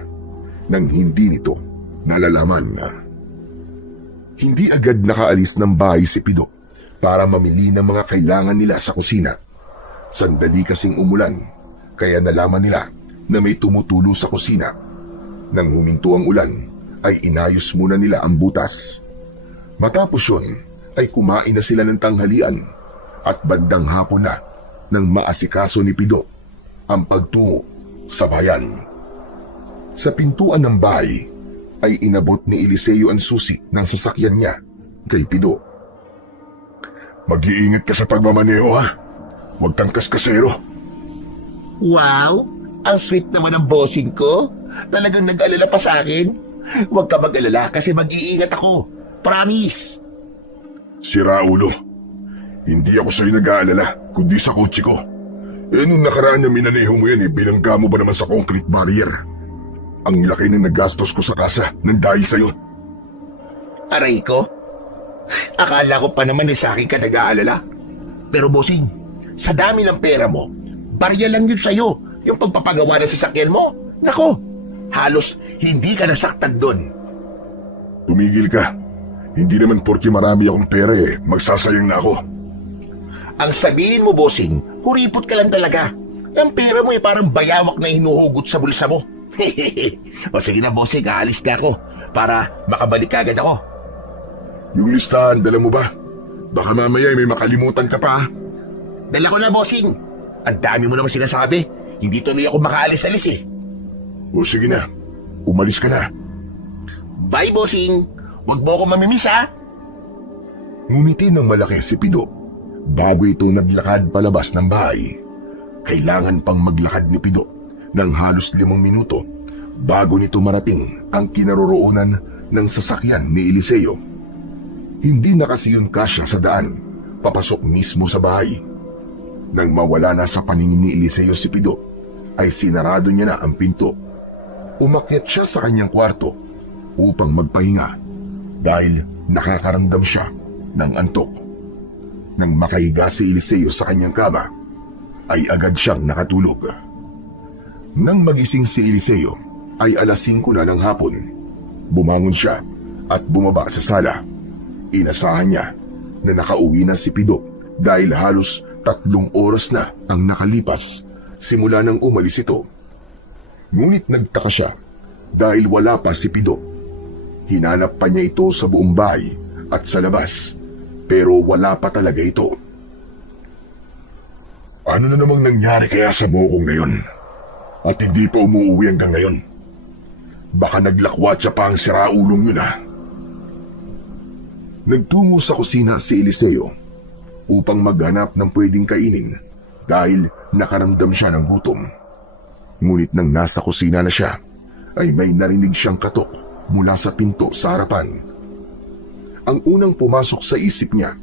nang hindi nito nalalaman. Hindi agad nakaalis ng bahay si Pido para mamili ng mga kailangan nila sa kusina. Sandali kasing umulan, kaya nalaman nila na may tumutulo sa kusina. Nang huminto ang ulan, ay inayos muna nila ang butas. Matapos yun, ay kumain na sila ng tanghalian at bandang hapon na nang maasikaso ni Pido ang pagtungo sa bayan. Sa pintuan ng bahay ay inabot ni Eliseo ang susi ng sasakyan niya kay Pido. Mag-iingat ka sa pagmamaneho ha. Huwag kang kaskasero. Wow, ang sweet naman ng bossing ko. Talagang nag-alala pa sa akin. Huwag ka mag-alala kasi mag-iingat ako. Promise. Si Raulo, hindi ako sa'yo nag-aalala, kundi sa kotse ko. Nung nakaraan na minaneho mo yan, binangga mo ba naman sa concrete barrier? Ang laki na nagastos ko sa kasa nang dahil sa'yo. Aray ko. Akala ko pa naman sa akin ka nag-aalala. Pero bossing, sa dami ng pera mo, barya lang yun sa'yo, yung pagpapagawa ng sasakyan mo. Nako, halos hindi ka nasaktan doon. Tumigil ka. Hindi naman porke marami akong pera magsasayang na ako. Ang sabihin mo, bossing, huripot ka lang talaga. Ang pera mo parang bayawak na hinuhugot sa bulsa mo. O sige na, bossing, aalis na ako para makabalik agad ako. Yung listahan, dala mo ba? Baka mamaya may makalimutan ka pa. Dala ko na, bossing. Ang dami mo naman sinasabi. Hindi tuloy ako makaalis-alis eh. O sige na, umalis ka na. Bye, bossing. Huwag mo ako mamimiss ha. Ngumiti ng malaki si Pido bago ito naglakad palabas ng bahay. Kailangan pang maglakad ni Pido ng halos 5 minuto bago nito marating ang kinaroroonan ng sasakyan ni Eliseo. Hindi na kasi yun kasya sa daan, papasok mismo sa bahay. Nang mawala na sa paningin ni Eliseo si Pido, ay sinarado niya na ang pinto. Umakyat siya sa kanyang kwarto upang magpahinga dahil nakakaramdam siya ng antok. Nang makahiga si Eliseo sa kanyang kama, ay agad siyang nakatulog. Nang magising si Eliseo, ay 5:00 na ng hapon. Bumangon siya at bumaba sa sala. Inasahan niya na nakauwi na si Pido dahil halos 3 oras na ang nakalipas simula nang umalis ito. Ngunit nagtaka siya dahil wala pa si Pido. Hinanap pa niya ito sa buong bahay at sa labas, pero wala pa talaga ito. Ano na namang nangyari kaya sa bukong ngayon? At hindi pa umuwi hanggang ngayon. Baka naglakwatsa pa ang siraulong yun Nagtungo sa kusina si Eliseo upang maghanap ng pwedeng kainin dahil nakaramdam siya ng gutom. Ngunit nang nasa kusina na siya, ay may narinig siyang katok mula sa pinto sa harapan. Ang unang pumasok sa isip niya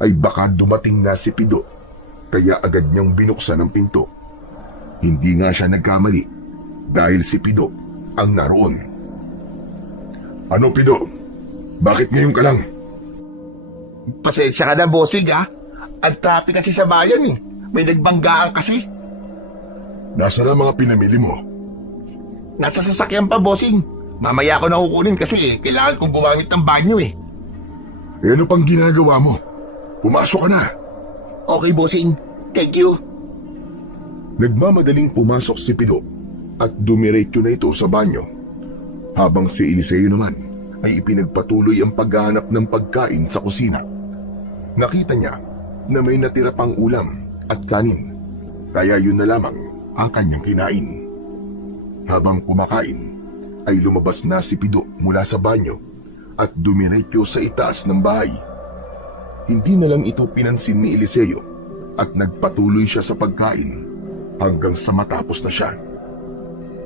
ay baka dumating na si Pido, kaya agad niyang binuksan ang pinto. Hindi nga siya nagkamali dahil si Pido ang naroon. Ano, Pido? Bakit ngayon ka lang? Pasensya ka na, bossing ha. Ang traffic kasi sa bayan eh. May nagbanggaan kasi. Nasaan ang mga pinamili mo? Nasa sasakyan pa, bossing. Mamaya ko na kukunin kasi kailangan kong gumamit ng banyo eh. Ano pang ginagawa mo? Pumasok ka na. Okay, bossing. Thank you. Nagmamadaling pumasok si Pido at dumiretso na ito sa banyo. Habang si Eliseo naman ay ipinagpatuloy ang paghahanap ng pagkain sa kusina. Nakita niya na may natira pang ulam at kanin, kaya yun na lamang ang kanyang kinain. Habang kumakain, ay lumabas na si Pido mula sa banyo at dumiretso sa itaas ng bahay. Hindi na lang ito pinansin ni Eliseo at nagpatuloy siya sa pagkain hanggang sa matapos na siya.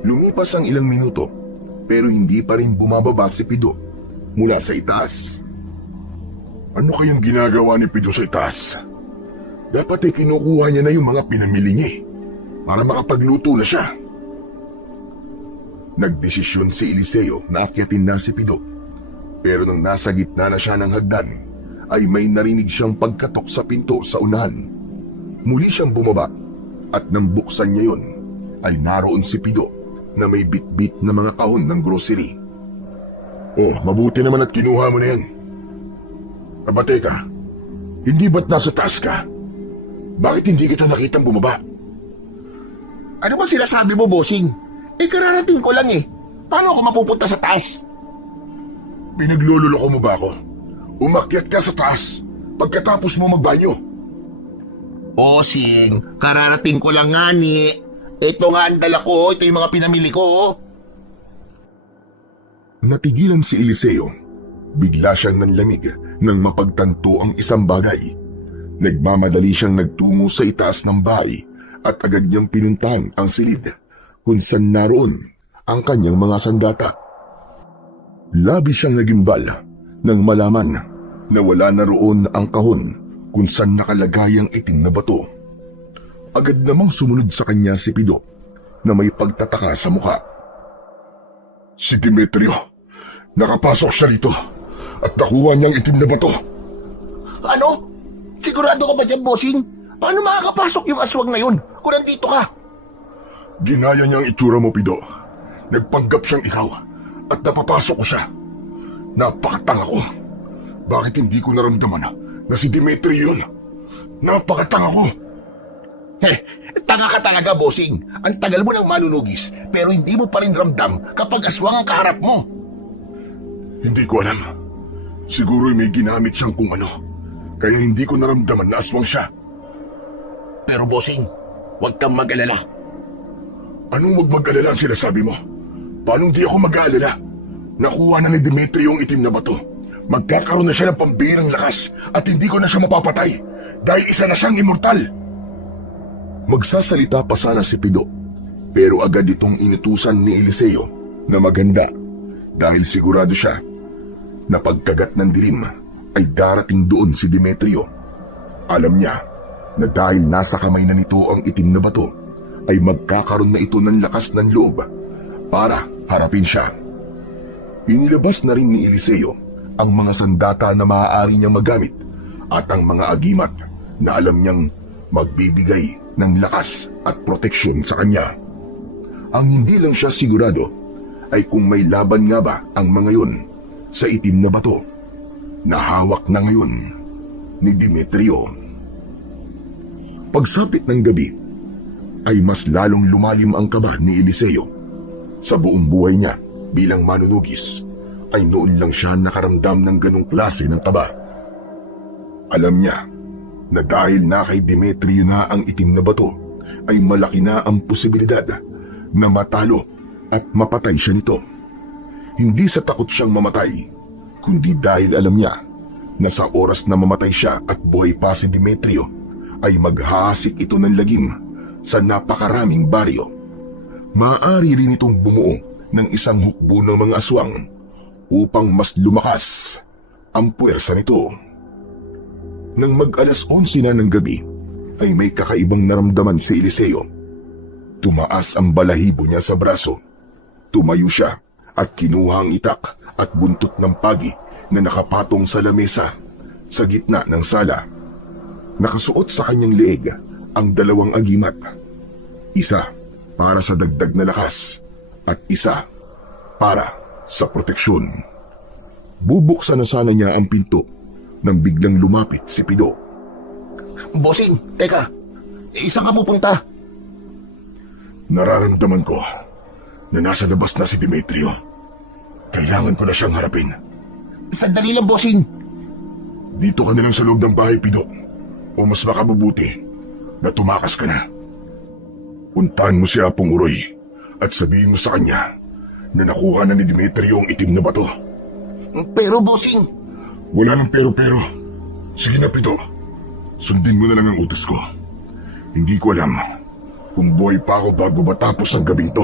Lumipas ang ilang minuto pero hindi pa rin bumababa si Pido mula sa itaas. Ano kayang ginagawa ni Pido sa itaas? Dapat ay kinukuha niya na yung mga pinamili niya para makapagluto na siya. Nagdesisyon si Eliseo na akyatin na si Pido. Pero nang nasa gitna na siya ng hagdan, ay may narinig siyang pagkatok sa pinto sa unahan. Muli siyang bumaba at nang buksan niya yun, ay naroon si Pido na may bit-bit na mga kahon ng grocery. Oh, mabuti naman at kinuha mo na yan. Aba teka, hindi ba't nasa taas ka? Bakit hindi kita nakitang bumaba? Ano ba sinasabi mo, bossing? Kararating ko lang eh. Paano ako mapupunta sa taas? Pinaglululoko mo ba ako? Umakyat ka sa taas pagkatapos mo magbanyo. Bossing, kararating ko lang nga ni. Ito nga ang dala ko, ito yung mga pinamili ko. Natigilan si Eliseo. Bigla siyang nanlamig nang mapagtanto ang isang bagay. Nagmamadali siyang nagtungo sa itaas ng bahay at agad niyang pinuntahan ang silid kung saan naroon ang kanyang mga sandata. Labis siyang nagimbal nang malaman na wala na roon ang kahon kung saan nakalagay ang itim na bato. Agad namang sumunod sa kanya si Pido na may pagtataka sa mukha. Si Demetrio, nakapasok siya dito at nakuha niyang itim na bato. Ano? Sigurado ka ba dyan, bossing? Paano makakapasok yung aswang na yun kung nandito ka? Ginaya niyang itsura mo, Pido. Nagpanggap siyang ikaw at napapasok ko siya. Napakatanga ko. Bakit hindi ko naramdaman na si Demetrio yun? Napakatanga ko. Tanga ka talaga, bossing. Ang tagal mo ng manunugis, pero hindi mo pa rin ramdam kapag aswang ang kaharap mo. Hindi ko alam. Siguro may ginamit siyang kung ano. Kaya hindi ko naramdaman na aswang siya. Pero bossing, huwag kang mag-alala. Anong wag mag-alala ang sinasabi mo? Paano di ako mag-aalala? Nakuha na ni Demetrio yung itim na bato. Magkakaroon na siya ng pambirang lakas at hindi ko na siya mapapatay dahil isa na siyang immortal. Magsasalita pa sana si Pido, pero agad itong inutusan ni Eliseo na maganda dahil sigurado siya na pagkagat ng dilim ay darating doon si Demetrio. Alam niya na dahil nasa kamay na nito ang itim na bato, ay magkakaroon na ito ng lakas ng loob para harapin siya. Inilabas na rin ni Eliseo ang mga sandata na maaari niyang magamit at ang mga agimat na alam niyang magbibigay ng lakas at proteksyon sa kanya. Ang hindi lang siya sigurado ay kung may laban nga ba ang mga yun sa itim na bato na hawak na ngayon ni Demetrio. Pagsapit ng gabi ay mas lalong lumalim ang kaba ni Eliseo. Sa buong buhay niya bilang manunugis ay noon lang siya nakaramdam ng ganong klase ng kaba. Alam niya na dahil na kay Demetrio na ang itim na bato, ay malaki na ang posibilidad na matalo at mapatay siya nito. Hindi sa takot siyang mamatay, kundi dahil alam niya na sa oras na mamatay siya at buhay pa si Demetrio, ay maghahasik ito ng lagim sa napakaraming baryo. Maaari rin itong bumuo ng isang hukbo ng mga aswang upang mas lumakas ang puwersa nito. Nang mag-alas 11 na ng gabi, ay may kakaibang naramdaman si Eliseo. Tumaas ang balahibo niya sa braso. Tumayo siya at kinuha ang itak at buntot ng pagi na nakapatong sa lamesa sa gitna ng sala. Nakasuot sa kanyang leeg ang 2 agimat. Isa para sa dagdag na lakas at isa para sa proteksyon. Bubuksan na sana niya ang pinto nang biglang lumapit si Pido. Bossing, teka. Isa ka pupunta. Nararamdaman ko na nasa labas na si Demetrio. Kailangan ko na siyang harapin. Sandali lang, bossing. Dito ka na lang sa loob ng bahay, Pido. O mas makabubuti na tumakas ka na. Puntahan mo si Apong Uroy at sabihin mo sa kanya na nakuha na ni Demetrio ang itim na bato. Pero, bossing... Wala nang pero-pero. Sige na, Pido. Sundin mo na lang ang utos ko. Hindi ko alam kung buhay pa ako bago matapos ang gabing to.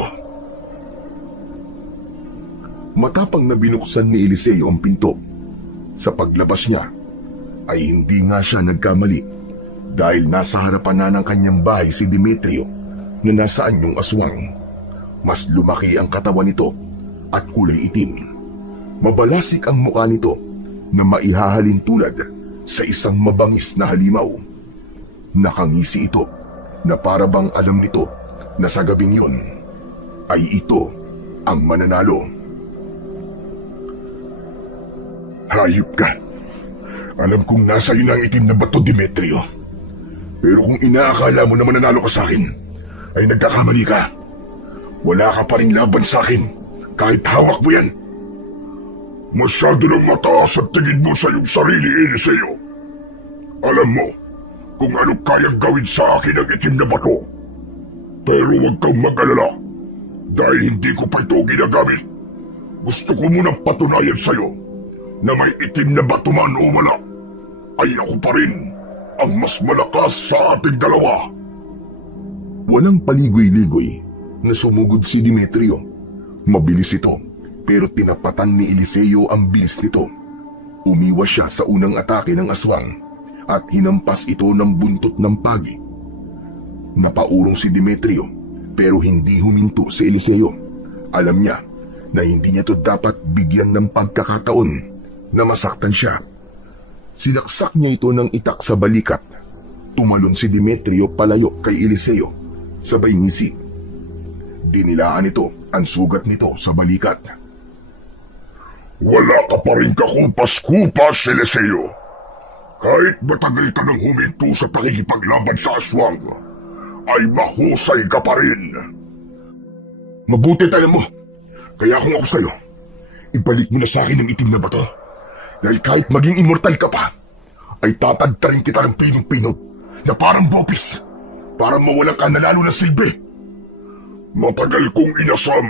Matapang na binuksan ni Eliseo ang pinto. Sa paglabas niya, ay hindi nga siya nagkamali dahil nasa harapan na ng kanyang bahay si Demetrio na nasa anyong aswang. Mas lumaki ang katawan nito at kulay itim. Mabalasik ang mukha nito na maihahalin tulad sa isang mabangis na halimaw. Nakangisi ito na para bang alam nito na sa gabing yun ay ito ang mananalo. Hayop ka. Alam kong nasa iyo na ang itim na bato, Demetrio. Pero kung inaakala mo na mananalo ka sa akin, ay nagkakamali ka. Wala ka pa rin laban sa akin, kahit hawak mo yan. Masyado ng mataas at tingin mo sa iyong sarili, Eliseo. Alam mo kung ano kayang gawin sa akin ang itim na bato. Pero huwag kang mag-alala, dahil hindi ko pa ito ginagamit. Gusto ko munang patunayan sa iyo na may itim na bato man o wala, ay ako pa rin ang mas malakas sa ating dalawa. Walang paligoy-ligoy na sumugod si Demetrio. Mabilis ito, pero tinapatan ni Eliseo ang bilis nito. Umiwas siya sa unang atake ng aswang at hinampas ito ng buntot ng pagi. Napaurong si Demetrio, pero hindi huminto si Eliseo. Alam niya na hindi niya ito dapat bigyan ng pagkakataon na masaktan siya. Sinaksak niya ito ng itak sa balikat. Tumalon si Demetrio palayo kay Eliseo, sabay ngisi. Dinilaan ito ang sugat nito sa balikat. Wala ka pa rin kakupas-kupas, Eliseo. Kahit matagal ka nang huminto sa pakikipaglaban sa aswang, ay mahusay ka pa rin. Mabuti alam mo, kaya kung ako sa'yo, ibalik mo na sa akin ang itim na bato. Dahil kahit maging immortal ka pa, ay tatagtarin kita ng pinong-pinot na parang bopis, para mawalan ka na lalo na silbi. Matagal kong inasam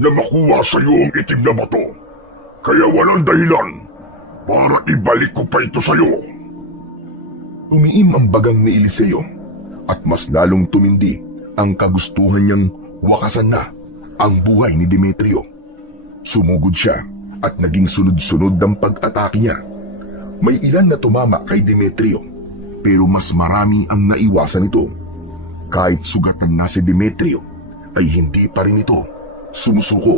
na makuha sa iyo ang itim na bato, kaya walang dahilan para ibalik ko pa ito sa iyo. Umiim ang bagang ni Eliseo at mas lalong tumindi ang kagustuhan niyang wakasan na ang buhay ni Demetrio. Sumugod siya at naging sunod-sunod ang pag-atake niya. May ilan na tumama kay Demetrio, pero mas marami ang naiwasan nito. Kahit sugatan na si Demetrio, ay hindi pa rin ito sumusuko.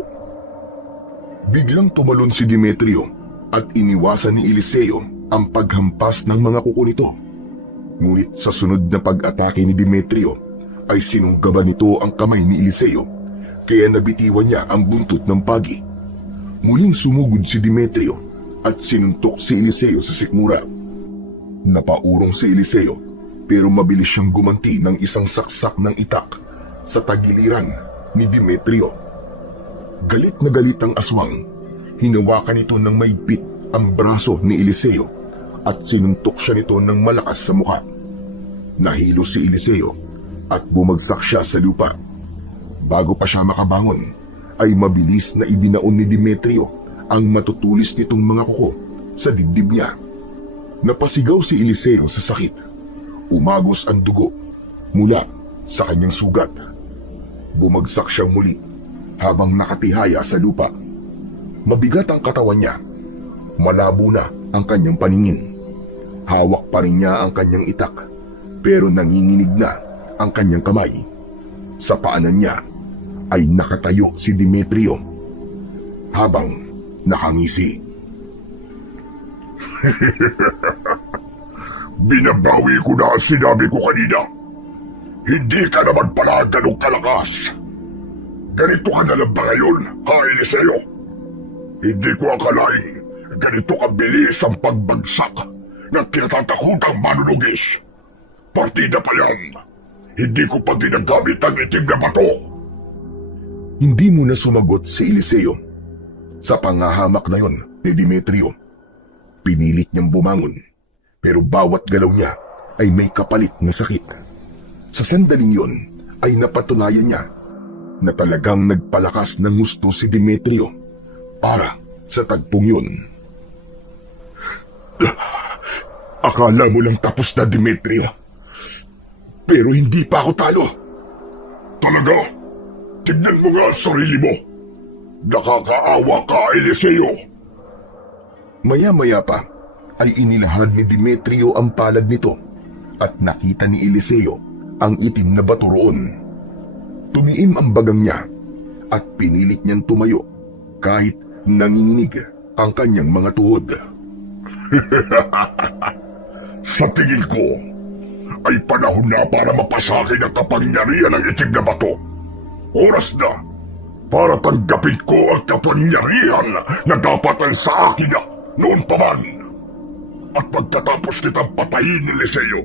Biglang tumalon si Demetrio at iniwasan ni Eliseo ang paghampas ng mga kuko nito. Ngunit sa sunod na pag-atake ni Demetrio, ay sinunggaban nito ang kamay ni Eliseo, kaya nabitiwan niya ang buntot ng pagi. Muling sumugod si Demetrio at sinuntok si Eliseo sa sikmura. Napaurong si Eliseo, pero mabilis siyang gumanti ng isang saksak ng itak sa tagiliran ni Demetrio. Galit na galit ang aswang. Hinawakan nito ng maigpit ang braso ni Eliseo at sinuntok siya nito ng malakas sa mukha. Nahilo si Eliseo at bumagsak siya sa lupa. Bago pa siya makabangon, ay mabilis na ibinaon ni Demetrio ang matutulis nitong mga kuko sa dibdib niya. Napasigaw si Eliseo sa sakit. Umagos ang dugo mula sa kanyang sugat. Bumagsak siyang muli habang nakatihaya sa lupa. Mabigat ang katawan niya. Malabo na ang kanyang paningin. Hawak pa rin niya ang kanyang itak, pero nanginginig na ang kanyang kamay. Sa paanan niya ay nakatayo si Demetrio habang nakangisi. Binabawi ko na ang sinabi ko kanina. Hindi ka naman pala ganong kalakas. Ganito ka na lang ba ngayon, ha, Eliseo? Hindi ko akalain ganito kabilis ang pagbagsak ng kinatatakutang manunugis. Partida pa yan. Hindi ko pa ginagamit ang itim na bato. Hindi mo na sumagot si Eliseo. Sa pangahamak na yon ni Demetrio, pinilit niyang bumangon, pero bawat galaw niya ay may kapalit na sakit. Sa sandaling yon ay napatunayan niya na talagang nagpalakas ng gusto si Demetrio para sa tagpong yun. Akala mo lang tapos na, Demetrio. Pero hindi pa ako talo. Talaga? Tignan mo nga ang sarili mo. Nakakaawa ka, Eliseo. Maya-maya pa ay inilahad ni Demetrio ang palad nito at nakita ni Eliseo ang itim na bato roon. Tumiim ang bagang niya at pinilit niyang tumayo kahit nanginginig ang kanyang mga tuhod. Sa tingin ko, ay panahon na para mapasakin ang kapangyarihan ng itim na bato. Oras na para tanggapin ko ang kapangyarihan na dapat ay sa akin na noon pa man. At pagkatapos kitang patayin ni Eliseo,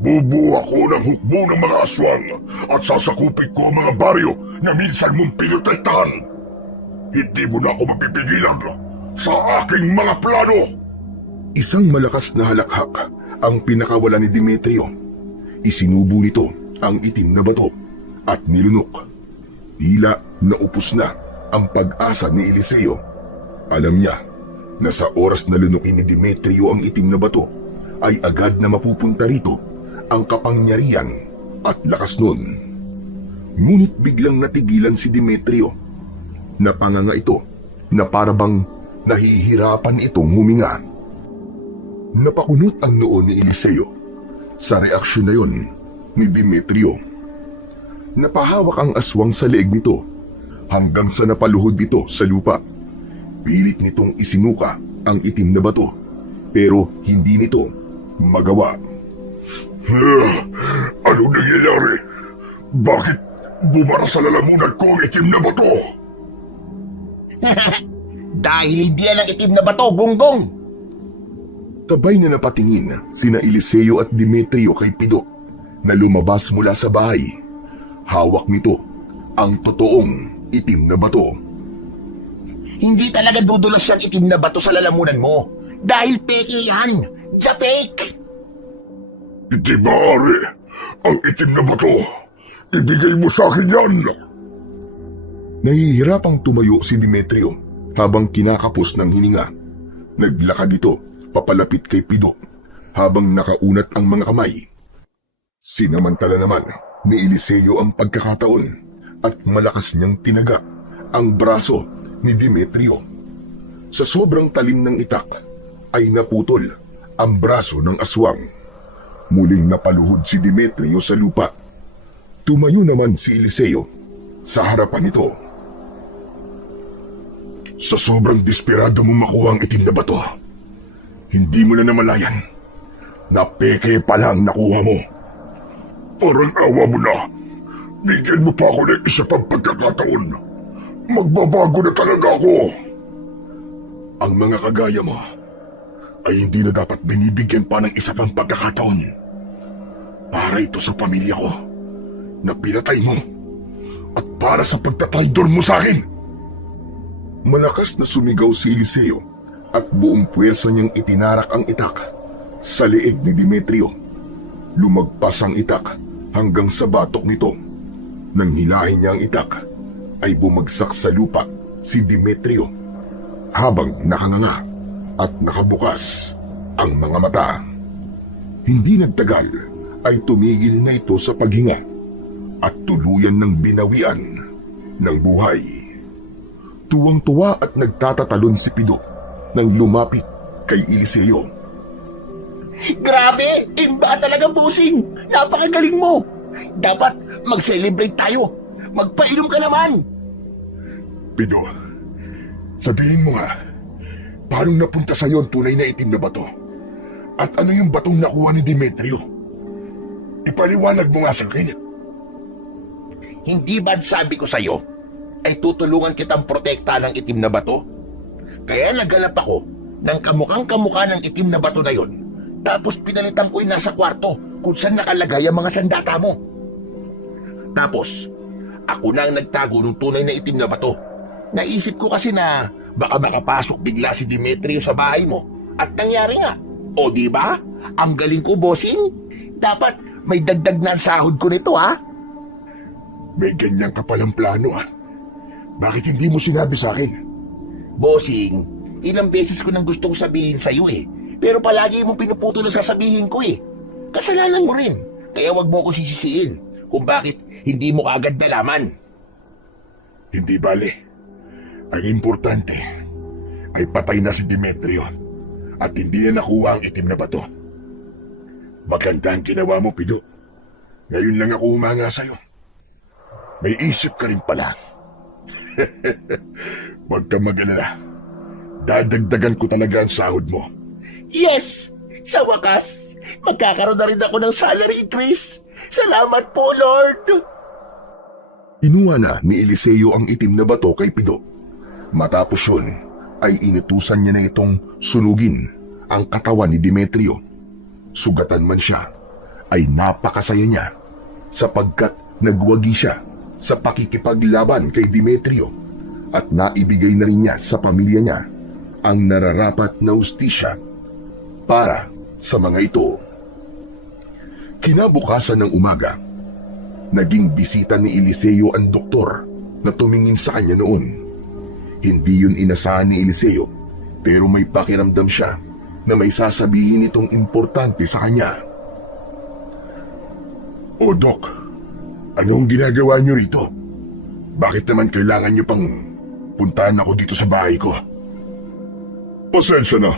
bubuo ako ng hukbo ng mga aswang at sasakupin ko ang mga baryo na minsan mong pinotektahan. Hindi mo na ako mapipigilan sa aking mga plano. Isang malakas na halakhak ang pinakawala ni Demetrio. Isinubo nito ang itim na bato at nilunok. Tila naupos na ang pag-asa ni Eliseo. Alam niya na sa oras na lunukin ni Demetrio ang itim na bato, ay agad na mapupunta rito ang kapangyarihan at lakas nun. Ngunit biglang natigilan si Demetrio. Napanganga ito na parabang nahihirapan itong huminga. Napakunot ang noo ni Eliseo sa reaksyon na yon ni Demetrio. Napahawak ang aswang sa leeg nito hanggang sa napaluhod ito sa lupa. Pilit nitong isinuka ang itim na bato, pero hindi nito magawa. Ano nangyayari? Bakit bumara sa lalamunan ko ang itim na bato? Dahil hindi yan ang itim na bato, Gonggong. Sabay na napatingin sina Eliseo at Demetrio kay Pido na lumabas mula sa bahay. Hawak nito ang totoong itim na bato. Hindi talaga dudulas yung itim na bato sa lalamunan mo. Dahil peke yan. Japek! Hindi maaari. Ang itim na bato. Ibigay mo sa akin yan. Nahihirapang tumayo si Demetrio habang kinakapos ng hininga. Naglakad ito papalapit kay Pido habang nakaunat ang mga kamay. Sinamantala naman ni Eliseo ang pagkakataon at malakas niyang tinaga ang braso ni Demetrio. Sa sobrang talim ng itak ay naputol ang braso ng aswang. Muling napaluhod si Demetrio sa lupa. Tumayo naman si Eliseo sa harapan nito. Sa sobrang desperado mo makuha ang itim na bato, hindi mo na namalayan na peke pa lang nakuha mo. Parang awa mo na. Bigyan mo pa ako ng isa pang pagkakataon. Magbabago na talaga ako. Ang mga kagaya mo ay hindi na dapat binibigyan pa ng isa pang pagkakataon. Para ito sa pamilya ko na pinatay mo at para sa pagtataydor mo sa akin. Malakas na sumigaw si Eliseo at buong puwersa niyang itinarak ang itak sa leeg ni Demetrio. Lumagpas ang itak hanggang sa batok nito. Nang hilahin niya ang itak, ay bumagsak sa lupa si Demetrio habang nakanganga at nakabukas ang mga mata. Hindi nagtagal ay tumigil na ito sa paghinga at tuluyan ng binawian ng buhay. Tuwang-tuwa at nagtatatalon si Pido nang lumapit kay Eliseo. Grabe! Imba talaga, bossing! Napakagaling mo! Dapat mag-celebrate tayo! Magpainom ka naman! Pido, sabihin mo nga, paano napunta sa'yo ang tunay na itim na bato? At ano yung batong nakuha ni Demetrio? Ipaliwanag mo nga sa akin. Hindi ba't sabi ko sa'yo, ay tutulungan kitang protekta ng itim na bato? Kaya naghanap ako ng kamukhang-kamukha ng itim na bato na yon. Tapos pinalitan ko yung nasa kwarto kung saan nakalagay ang mga sandata mo. Tapos, ako na ang nagtago ng tunay na itim na bato. Naisip ko kasi na baka makapasok bigla si Demetrio sa bahay mo. At nangyari nga. O di ba? Ang galing ko, bossing. Dapat may dagdag na ang sahod ko nito, ha? May ganyan ka palang plano, ha? Bakit hindi mo sinabi sa akin? Bossing, ilang beses ko nang gustong sabihin sa'yo eh. Pero palagi mong pinuputol ang sasabihin ko eh. Kasalanan mo rin. Kaya wag mo ako sisisiin kung bakit hindi mo kaagad nalaman. Hindi bale. Ang importante ay patay na si Demetrio at hindi niya nakuha ang itim na bato. Maganda ang ginawa mo, Pido. Ngayon lang ako humanga sa'yo. May isip ka rin pala. Huwag kang mag-alala. Dadagdagan ko talaga ang sahod mo. Yes! Sa wakas, magkakaroon na rin ako ng salary increase. Salamat po, Lord! Inuha na ni Eliseo ang itim na bato kay Pido. Matapos yun, ay inutusan niya na itong sunugin ang katawan ni Demetrio. Sugatan man siya, ay napakasaya niya sapagkat nagwagi siya sa pakikipaglaban kay Demetrio at naibigay na rin niya sa pamilya niya ang nararapat na hustisya para sa mga ito. Kinabukasan ng umaga, naging bisita ni Eliseo ang doktor na tumingin sa kanya noon. Hindi yun inasahan ni Eliseo, pero may pakiramdam siya na may sasabihin itong importante sa kanya. O Dok, anong ginagawa niyo rito? Bakit naman kailangan niyo pang puntahan ako dito sa bahay ko? Pasensya na,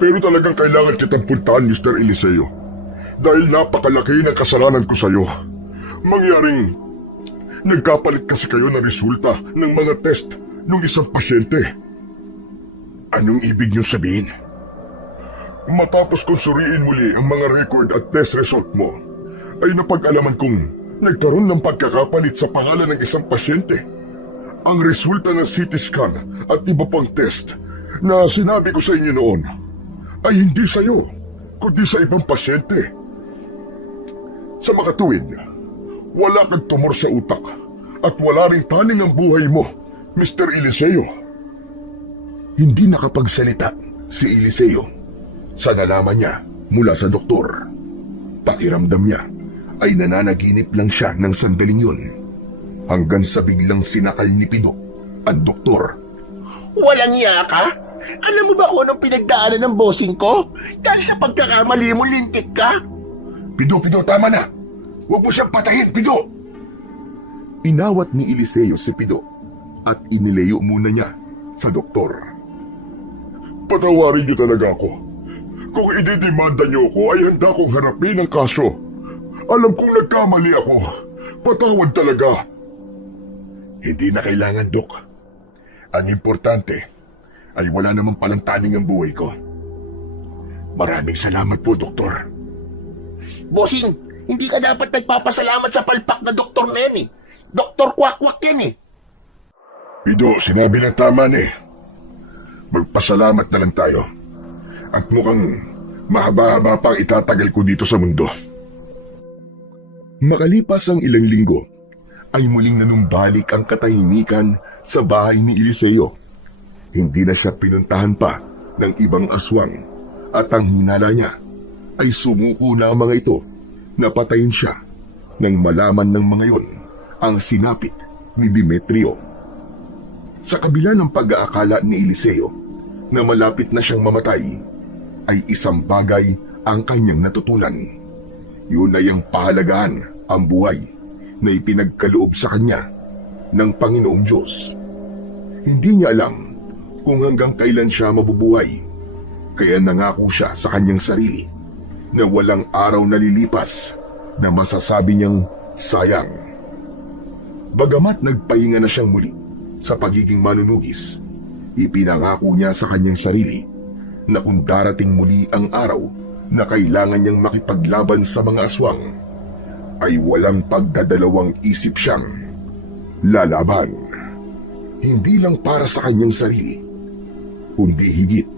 pero talagang kailangan kitang puntahan, Mr. Eliseo. Dahil napakalaki ng kasalanan ko sa iyo. Mangyaring nagkapalit kasi kayo ng resulta ng mga test ng isang pasyente. Anong ibig niyong sabihin? Matapos kong suriin muli ang mga record at test result mo, ay napag-alaman kong nagkaroon ng pagkakapalit sa pangalan ng isang pasyente. Ang resulta ng CT scan at iba pang test na sinabi ko sa inyo noon ay hindi sa iyo, kundi sa ibang pasyente. Sa makatuwid, wala kang tumor sa utak at wala ring taning ang buhay mo, Mr. Eliseo. Hindi nakapagsalita si Eliseo sa nalaman niya mula sa doktor. Pakiramdam niya ay nananaginip lang siya ng sandaling yun hanggang sa biglang sinakal ni Pido ang doktor. Walang iya ka? Alam mo ba kung anong pinagdaanan ng bossing ko? Dahil sa pagkakamali mo, lintik ka? Pido, tama na! Huwag mo siyang patayin, Pido! Inawat ni Eliseo si Pido at inilayo muna niya sa doktor. Patawarin niyo talaga ako. Kung ididemanda niyo ako ay handa kong harapin ang kaso. Alam kong nagkamali ako. Patawad talaga. Hindi na kailangan, Dok. Ang importante ay wala namang palang taning ang buhay ko. Maraming salamat po, Doktor. Bossing, hindi ka dapat nagpapasalamat sa palpak na doktor na yan eh. Doktor Kwakwak yan eh. Pido, sinabi ng tama na eh. Magpasalamat na lang tayo. At mukhang mahaba-haba pang itatagal ko dito sa mundo. Makalipas ang ilang linggo, ay muling nanumbalik ang katahimikan sa bahay ni Eliseo. Hindi na siya pinuntahan pa ng ibang aswang at ang hinala niya ay sumuko na ang mga ito na patayin siya nang malaman ng mga yon ang sinapit ni Demetrio. Sa kabila ng pag-aakala ni Eliseo na malapit na siyang mamatay, ay isang bagay ang kanyang natutunan. Yun ay ang pahalagahan, ang buhay na ipinagkaloob sa kanya ng Panginoong Diyos. Hindi niya alam kung hanggang kailan siya mabubuhay, kaya nangako siya sa kanyang sarili na walang araw na lilipas na masasabi niyang sayang. Bagamat nagpahinga na siyang muli sa pagiging manunugis, ipinangako niya sa kanyang sarili na kung darating muli ang araw na kailangan niyang makipaglaban sa mga aswang, ay walang pagdadalawang isip siyang lalaban. Hindi lang para sa kanyang sarili, kundi higit